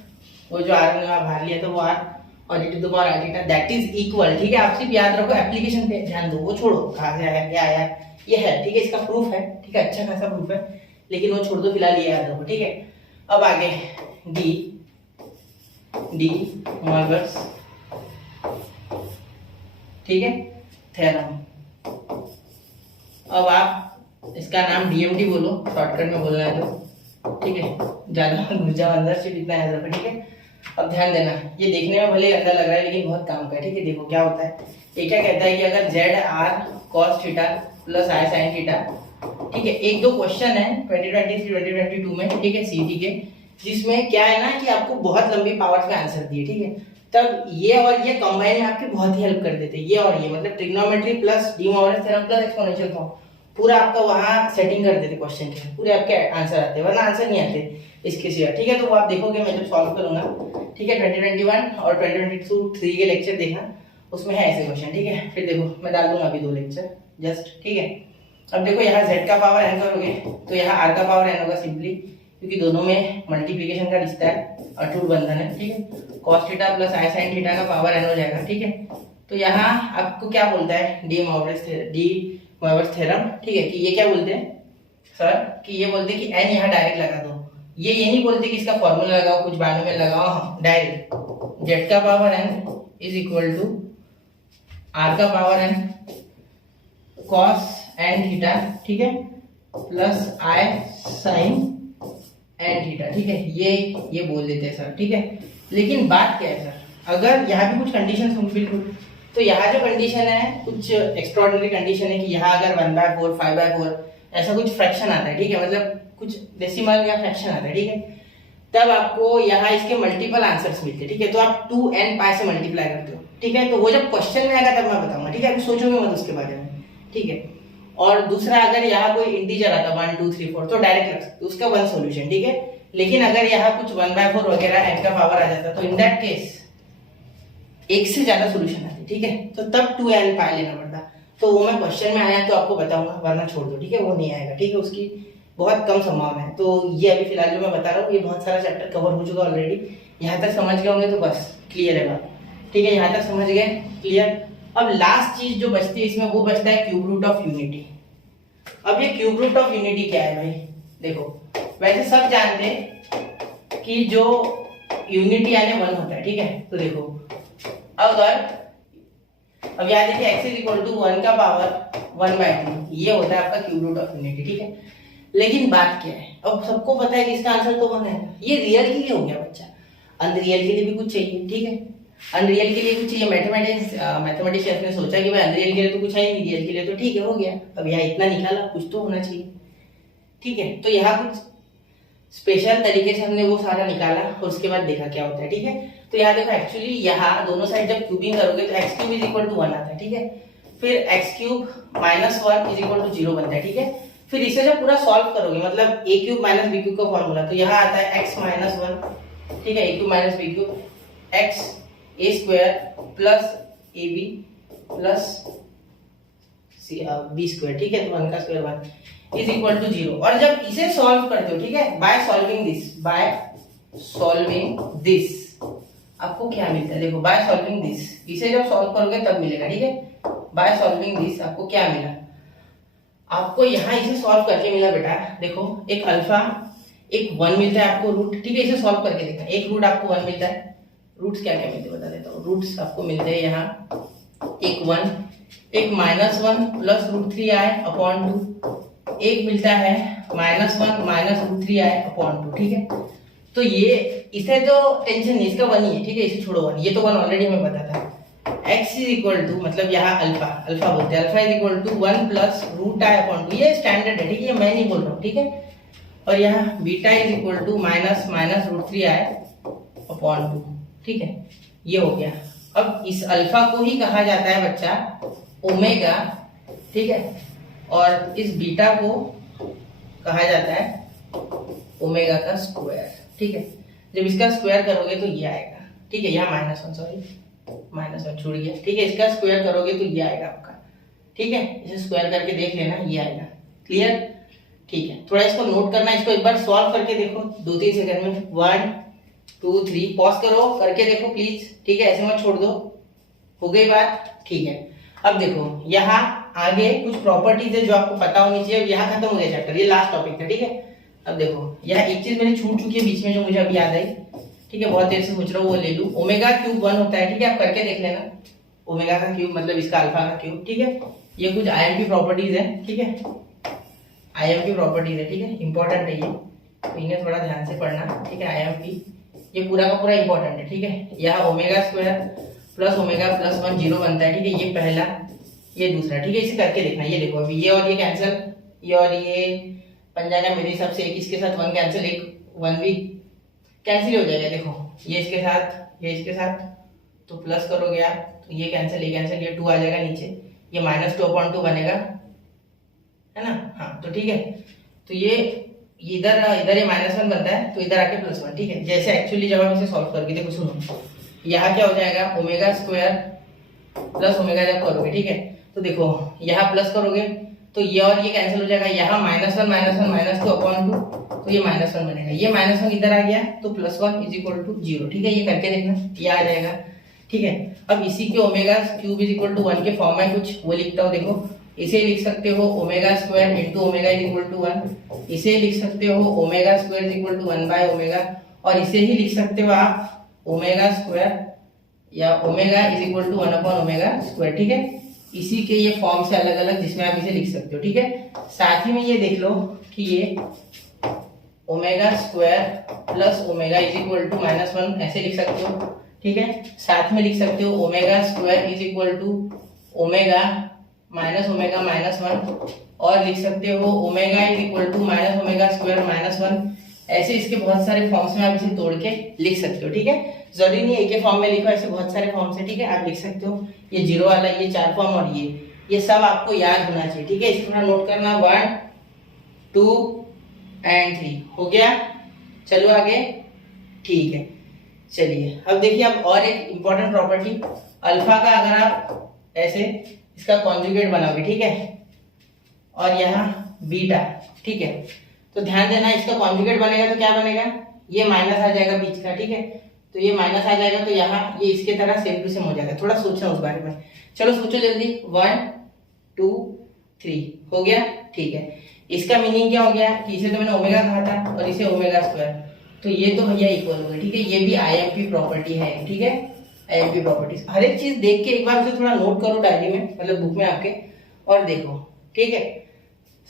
वो जो r हमने वहाँ बाहर लिया था वो r और e to the power i theta that is equal. ठीक है, आप सिर्फ याद रखो, एप्लीकेशन पे ध्यान दो, वो छोड़ो कहाँ से आया क्या आया, ये है। ठीक है, इसका प्रूफ है। ठीक है, अच्छा खासा प्रूफ है, लेकिन वो छोड़ दो, फिलहाल ये याद रखो। ठीक है, अब आगे डी मोल्बर्स, ठीक है, थ्योरम। अब आप इसका नाम डीएमटी बोलो, शॉर्टकट में बोलना है तो। ठीक है, ज्यादा घुस जाओ अंदर से, इतना याद रखो। ठीक है, अब ध्यान देना, ये देखने में भले अंदर लग रहा है लेकिन बहुत काम का है। ठीक है, देखो क्या होता है। ये क्या कहता है कि अगर z r cos theta plus i sine theta, ठीक है, एक दो क्वेश्चन है 2023-2022 में, ठीक है, सीटी के, जिसमें क्या है ना कि आपको बहुत लंबी पावर्स का आंसर दिए। ठीक है, तब ये और ये कंबाइन में आपकी बहुत ही हेल्प कर देते हैं। ये और ये मतलब trigonometry plus De मोल्बर्स theorem plus exponential form, पूरा आपका वहाँ सेटिंग कर देते क्वेश्चन के, पूरे आपके आंसर आते हैं, वरना आंसर नहीं आते इसके सिवा। ठीक है, तो वो आप देखोगे मैं जब सॉल्व करूंगा। ठीक है, 2021 और 2022 के लेक्चर देखना, उसमें है ऐसे क्वेश्चन। ठीक है, फिर देखो मैं डाल दूंगा अभी 2 लेक्चर जस्ट। ठीक है, अब देखो यहाँ z का पावर n करोगे तो यहाँ r का पावर n होगा सिंपली, क्योंकि दोनों में मल्टीप्लिकेशन का रिश्ता है, अटूट बंधन है। ठीक है, cos theta plus i sine theta का पावर n हो जाएगा। ठीक है, तो यहाँ आपको क्या बोलता है? De मोल्बर्स theorem. ठीक है, कि ये क्या बोलते हैं सर, कि ये बोलते हैं कि n यहाँ डायरेक्ट लगा दो। ये नहीं बोलते कि इसका फॉर्मूला लगाओ, कुछ बाद में लगाओ, डायरेक्ट z का power n is equal to r का power n cos n theta, ठीक है, plus i sine n theta. ठीक है, ये बोल देते हैं सर। ठीक है, लेकिन बात क्या है सर, अगर यहाँ भी कुछ कंडीशन होंगी बिल्कुल, तो यहाँ जो कंडीशन है कुछ एक्स्ट्राऑर्डिनरी कंडीशन है कि यहाँ अगर 1/4 5/4 ऐसा कुछ फ्रैक्शन आता है। ठीक है, मतलब कुछ डेसिमल या फ्रैक्शन आता है। ठीक है, तब आपको यहाँ इसके मल्टीपल आंसर्स मिलते हैं। ठीक है, तो आप 2n पाई से मल्टीप्लाई करते हो। ठीक है, तो वो जब क्वेश्चन में आएगा तब मैं बताऊंगा। ठीक है, अभी सोचोगे मत उसके बारे में। ठीक है, और दूसरा अगर यहाँ कोई इंटीजर आता 1 2 3 4 तो डायरेक्ट रख सकते हो, उसका वन सॉल्यूशन। ठीक है, लेकिन अगर यहाँ कुछ 1/4 वगैरह n का पावर आ जाता तो इन दैट केस एक से ज्यादा सॉल्यूशन आते। ठीक है, तो तब 2n पाई लेना पड़ता, तो वो मैं क्वेश्चन में आया तो आपको बताऊंगा, वरना छोड़ दो। ठीक है, वो नहीं आएगा। ठीक है, उसकी बहुत कम संभावना है। तो ये अभी फिलहाल जो मैं बता रहा हूँ ये बहुत सारा चैप्टर कवर हो चुका ऑलरेडी। यहाँ तक समझ गए होंगे तो बस क्लियर है बात। ठीक है, यहाँ तक समझ गए, क्लियर। अब लास्ट चीज जो बचती है इसमें वो बचता है क्यूब रूट ऑफ यूनिटी। अब ये क्यूब रूट ऑफ यूनिटी क्या है भाई? देखो वैसे सब जानते हैं कि जो यूनिटी यानी 1 होता है। ठीक है, तो देखो अगर अब याद देखिए x इज इक्वल टू 1 का पावर 1/2 ये होता है आपका क्यूब रूट ऑफ यूनिटी। ठीक है, लेकिन बात क्या है, अब सबको पता है कि इसका आंसर तो 1 है। ये रियल के लिए हो गया बच्चा, अनरियल के लिए भी कुछ चाहिए। ठीक है, अनरियल के लिए कुछ चाहिए। मैथमेटिशियंस ने सोचा कि भाई अनरियल के लिए तो कुछ है ही नहीं, रियल के लिए तो ठीक है हो गया। अब यहाँ इतना निकाला, कुछ तो होना चाहिए। ठीक है, तो यहाँ कुछ स्पेशल तरीके से हमने वो सारा निकाला और उसके बाद देखा क्या होता है। ठीक है, तो यहाँ देखो एक्चुअली यहाँ दोनों साइड जब क्यूबिंग करोगे तो x cube is equal to 1 आता है। ठीक है, फिर x cube minus 1 is equal to 0 बनता है। ठीक है, फिर इसे जब पूरा सॉल्व करोगे मतलब a cube minus b cube का फॉर्मूला, तो यहाँ आता है x माइनस 1, ठीक है, a cube minus b cube x a square plus ab plus b square. ठीक है, तो 1 का स्क्वायर 1 इज इक्वल टू 0। और जब इसे सॉल्व करते हो, ठीक है, बाय सॉल्विंग दिस आपको क्या मिलता है? देखो बाय सॉल्विंग दिस, इसे जब सॉल्व करोगे तब मिलेगा। ठीक है, बाय सॉल्विंग दिस आपको क्या मिला? आपको यहाँ इसे सॉल्व करके मिला बेटा, देखो एक अल्फा, एक 1 मिलता है आपको रूट। ठीक है, इसे सॉल्व करके देखना, एक रूट आपको 1 मिलता है। रूट्स क्या क्या मिलते हैं बता देता हूँ। रूट्स आपको मिलते हैं यहाँ एक 1, एक -1 प्लस √3i/2, एक मिलता है -1 माइनस √3i/2। ठीक है, तो ये इसे तो टेंशन नहीं, इसका 1 ही है। ठीक है, इसे छोड़ो 1, ये तो 1 ऑलरेडी हमें पता था। x इज इक्वल टू, मतलब यहाँ अल्फा बोलते हैं, alpha is equal to 1 plus root i upon 2, ये स्टैंडर्ड है, ठीक है, मैं नहीं बोल रहा हूँ, ठीक है। और यहाँ beta is equal to minus root 3 i upon 2, ठीक है, ये हो गया। अब इस अल्फा को ही कहा जाता है बच्चा ओमेगा, ठीक है, और इस बीटा को कहा जाता है ओमेगा का स्क्वायर, ठीक है। जब इसका स्क्वायर करोगे तो ये आएगा, ठीक है, यहाँ -1 छूट गया, ठीक है, इसका स्क्वायर करोगे तो ये आएगा आपका, ठीक है, इसे स्क्वायर करके देख लेना, ये आएगा, क्लियर, ठीक है। थोड़ा इसको नोट करना, इसको एक बार सॉल्व करके देखो 2-3 सेकंड में, 1 2 3, पॉज करो, करके देखो प्लीज, ठीक है, ऐसे मत छोड़ दो, हो गई बात, ठीक है। अब देखो यहाँ आगे कुछ प्रॉपर्टीज है जो आपको पता होनी चाहिए, यहाँ खत्म हो गया चैप्टर, ये लास्ट टॉपिक था, ठीक है। अब देखो यहाँ एक चीज मेरी छूट चुकी है बीच में जो मुझे अभी याद आई, ठीक है, बहुत देर से सोच रहा हूँ, वो ले लूं, ओमेगा क्यूब 1 होता है, ठीक है, आप करके देख लेना, ओमेगा का क्यूब मतलब इसका अल्फा का क्यूब, ठीक है। ये कुछ आईएमपी प्रॉपर्टीज है, ठीक है, आईएमपी प्रॉपर्टीज है, ठीक है, इंपॉर्टेंट है ये, तो इन्हें थोड़ा ध्यान से पढ़ना, ठीक है, आईएमपी ये पूरा का पूरा इंपॉर्टेंट है, ठीक है। यहाँ omega square plus omega plus 1 0 बनता है, ठीक है, ये पहला, ये दूसरा, ठीक है, इसे करके देखना, ये देखो अभी ये और ये कैंसिल, ये और ये बन जाएगा मेरे हिसाब से, एक इसके साथ 1 कैंसिल, एक 1 भी कैंसिल हो जाएगा, देखो ये इसके साथ, ये इसके साथ, तो प्लस करोगे आप तो ये कैंसिल, ये 2 आ जाएगा नीचे, ये -2/2 बनेगा, है ना, हाँ, तो ठीक है, तो ये इधर ये -1 बनता है, तो इधर आके +1, ठीक है। जैसे एक्चुअली जब आप इसे सॉल्व करके देखो, सुनो, यहाँ क्या हो जाएगा, ओमेगा स्क्वायर प्लस ओमेगा जब करोगे, ठीक है, तो देखो यहाँ प्लस करोगे तो ये और ये कैंसिल हो जाएगा, यहाँ -1 तो ये -1 बनेगा, ये -1 इधर आ गया तो +1 इज इक्वल टू 0, ठीक है, ये करके देखना, ये आ जाएगा, ठीक है। अब इसी के omega cube is equal to 1 के फॉर्म में कुछ वो लिखता हूँ, देखो इसे लिख सकते हो omega square into omega is equal to 1, इसे लिख सकते हो omega square is equal to 1 by omega, और इसे ही लिख सकते हो आप ओमेगा स्क्वायर या omega is equal to 1 upon omega square, ठीक है। इसी के ये फॉर्म से अलग अलग जिसमें आप इसे लिख सकते हो, ठीक है। साथ ही में ये देख लो कि ये omega square plus omega is equal to -1 ऐसे लिख सकते हो, ठीक है। साथ में लिख सकते हो omega square is equal to omega minus omega -1, और लिख सकते हो omega is equal to minus omega square -1, ऐसे इसके बहुत सारे फॉर्म्स में आप इसे तोड़ के लिख सकते हो, ठीक है। जरूरी नहीं एक ही फॉर्म में लिखो, ऐसे बहुत सारे फॉर्म्स है, ठीक है, आप लिख सकते हो। ये 0 वाला, ये 4 फॉर्म और ये सब आपको याद होना चाहिए, ठीक है। इसको थोड़ा नोट करना, 1 2 एंड 3 हो गया। चलो आगे, ठीक है। चलिए अब देखिए, अब और एक इंपॉर्टेंट प्रॉपर्टी, अल्फा का अगर आप ऐसे इसका कॉन्जुगेट बनाओगे, ठीक है, और यहाँ बीटा, ठीक है, तो ध्यान देना इसका कॉन्जुगेट बनेगा तो क्या बनेगा, ये माइनस आ जाएगा बीच का, ठीक है, तो ये माइनस आ जाएगा तो यहाँ ये इसके तरह सेम टू सेम हो जाएगा। थोड़ा सोचना उस बारे में, चलो सोचो जल्दी, 1 2 3 हो गया, ठीक है। इसका मीनिंग क्या हो गया कि इसे तो मैंने ओमेगा कहा था और इसे ओमेगा स्क्वायर, तो ये तो भैया इक्वल हो गया, ठीक है। ये भी आईएमपी प्रॉपर्टी है, ठीक है, आईएमपी प्रॉपर्टीज। हर एक चीज देख के एक बार उसे थोड़ा नोट करो डायरी में, मतलब बुक में आपके, और देखो, ठीक है।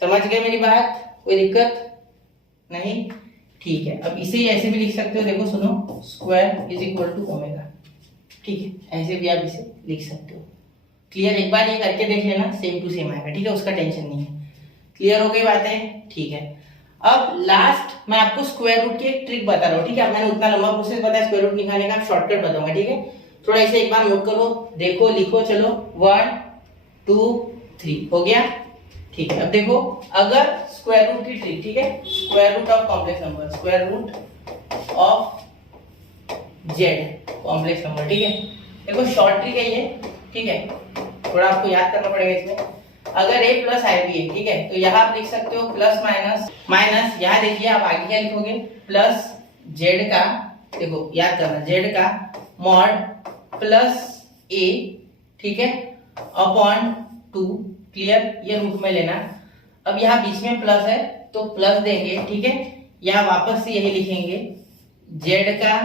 समझ गए मेरी बात, कोई दिक्कत नहीं, ठीक है। अब इसे ऐसे भी लिख सकते हो, देखो सुनो, square is equal to omega, ठीक है, ऐसे भी आप इसे लिख सकते हो। क्लियर, एक बार ये करके देख लेना, सेम टू सेम आएगा, ठीक है, उसका टेंशन नहीं है। क्लियर हो गई बातें, ठीक है। अब लास्ट मैं आपको स्क्वायर रूट की एक ट्रिक बता रहा हूँ, ठीक है। मैंने उतना लंबा प्रोसेस बताया स्क्वायर रूट निकालने का, शॉर्टकट बताऊंगा, ठीक है। थोड़ा इसे एक बार नोट करो, देखो, लिखो, चलो 1 2 3 हो गया, ठीक है। अब देखो, अगर स्क्वायर रूट की ट्रिक, ठीक है, square root of complex number, square root of z complex number, ठीक है। देखो शॉर्ट ट्रिक है ये, ठीक है, थोड़ा आपको याद करना पड़ेगा इसमें। अगर a प्लस आई बी है, ठीक है, तो यहाँ आप लिख सकते हो प्लस माइनस, यहाँ देखिए आप आगे क्या लिखोगे, प्लस जेड का, देखो याद करना, जेड का मॉड प्लस a, ठीक है, अपॉन 2, क्लियर, ये रूट में लेना। अब यहाँ बीच में प्लस है तो प्लस देंगे, ठीक है, यहाँ वापस से यही लिखेंगे, जेड का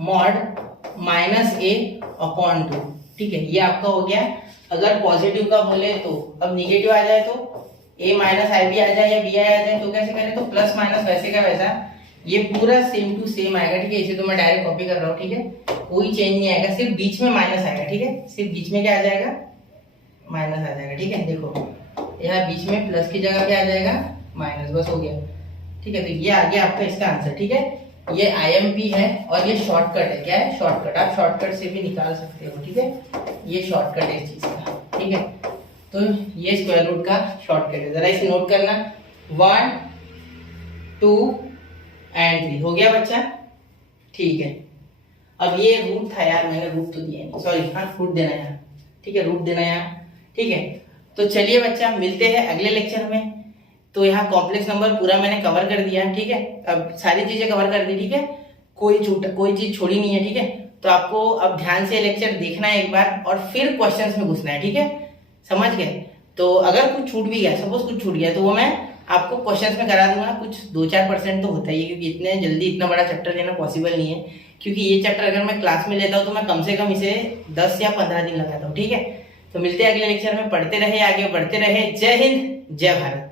मॉड माइनस a अपॉन 2, ठीक है, ये आपका हो गया। अगर पॉजिटिव का बोले तो, अब निगेटिव आ जाए तो a माइनस आई बी आ जाए या बी आई आ जाए, तो कैसे करें, तो प्लस माइनस वैसे का वैसा ये पूरा सेम टू सेम आएगा, ठीक है। इसे तो मैं डायरेक्ट कॉपी कर रहा हूँ, ठीक है, कोई चेंज नहीं आएगा, सिर्फ बीच में माइनस आएगा, ठीक है, सिर्फ बीच में क्या आ जाएगा, माइनस आ जाएगा, ठीक है। देखो यहाँ बीच में प्लस की जगह क्या आ जाएगा, माइनस, बस हो गया, ठीक है। तो ये आ गया आपका इसका आंसर, ठीक है। ये IMP है और ये शॉर्टकट है, क्या है, शॉर्टकट, आप शॉर्टकट से भी निकाल सकते हो, ठीक है। ये शॉर्टकट है इस चीज का, ठीक है। तो ये स्क्वायर रूट का शॉर्टकट है, जरा इसे नोट करना, 1 2 एंड 3 हो गया बच्चा, ठीक है। अब ये रूट था यार, मैंने रूट तो दिया नहीं, सॉरी, हाँ रूट देना है, ठीक है, रूट देना है, ठीक है। तो चलिए बच्चा, मिलते हैं अगले लेक्चर में। तो यहाँ कॉम्प्लेक्स नंबर पूरा मैंने कवर कर दिया, ठीक है, अब सारी चीजें कवर कर दी, ठीक है, कोई चीज छोड़ी नहीं है, ठीक है। तो आपको अब ध्यान से लेक्चर देखना है एक बार और फिर क्वेश्चंस में घुसना है, ठीक है, समझ गए। तो अगर कुछ छूट भी गया, सपोज कुछ छूट गया, तो वो मैं आपको क्वेश्चंस में करा दूंगा, कुछ 2-4% तो होता ही है, क्योंकि इतने जल्दी इतना बड़ा चैप्टर लेना पॉसिबल नहीं है, क्योंकि ये चैप्टर अगर मैं क्लास में लेता हूँ तो मैं कम से कम इसे 10 या 15 दिन लगाता हूँ, ठीक है। तो मिलते हैं अगले लेक्चर में, पढ़ते रहे, आगे बढ़ते रहे। जय हिंद, जय भारत।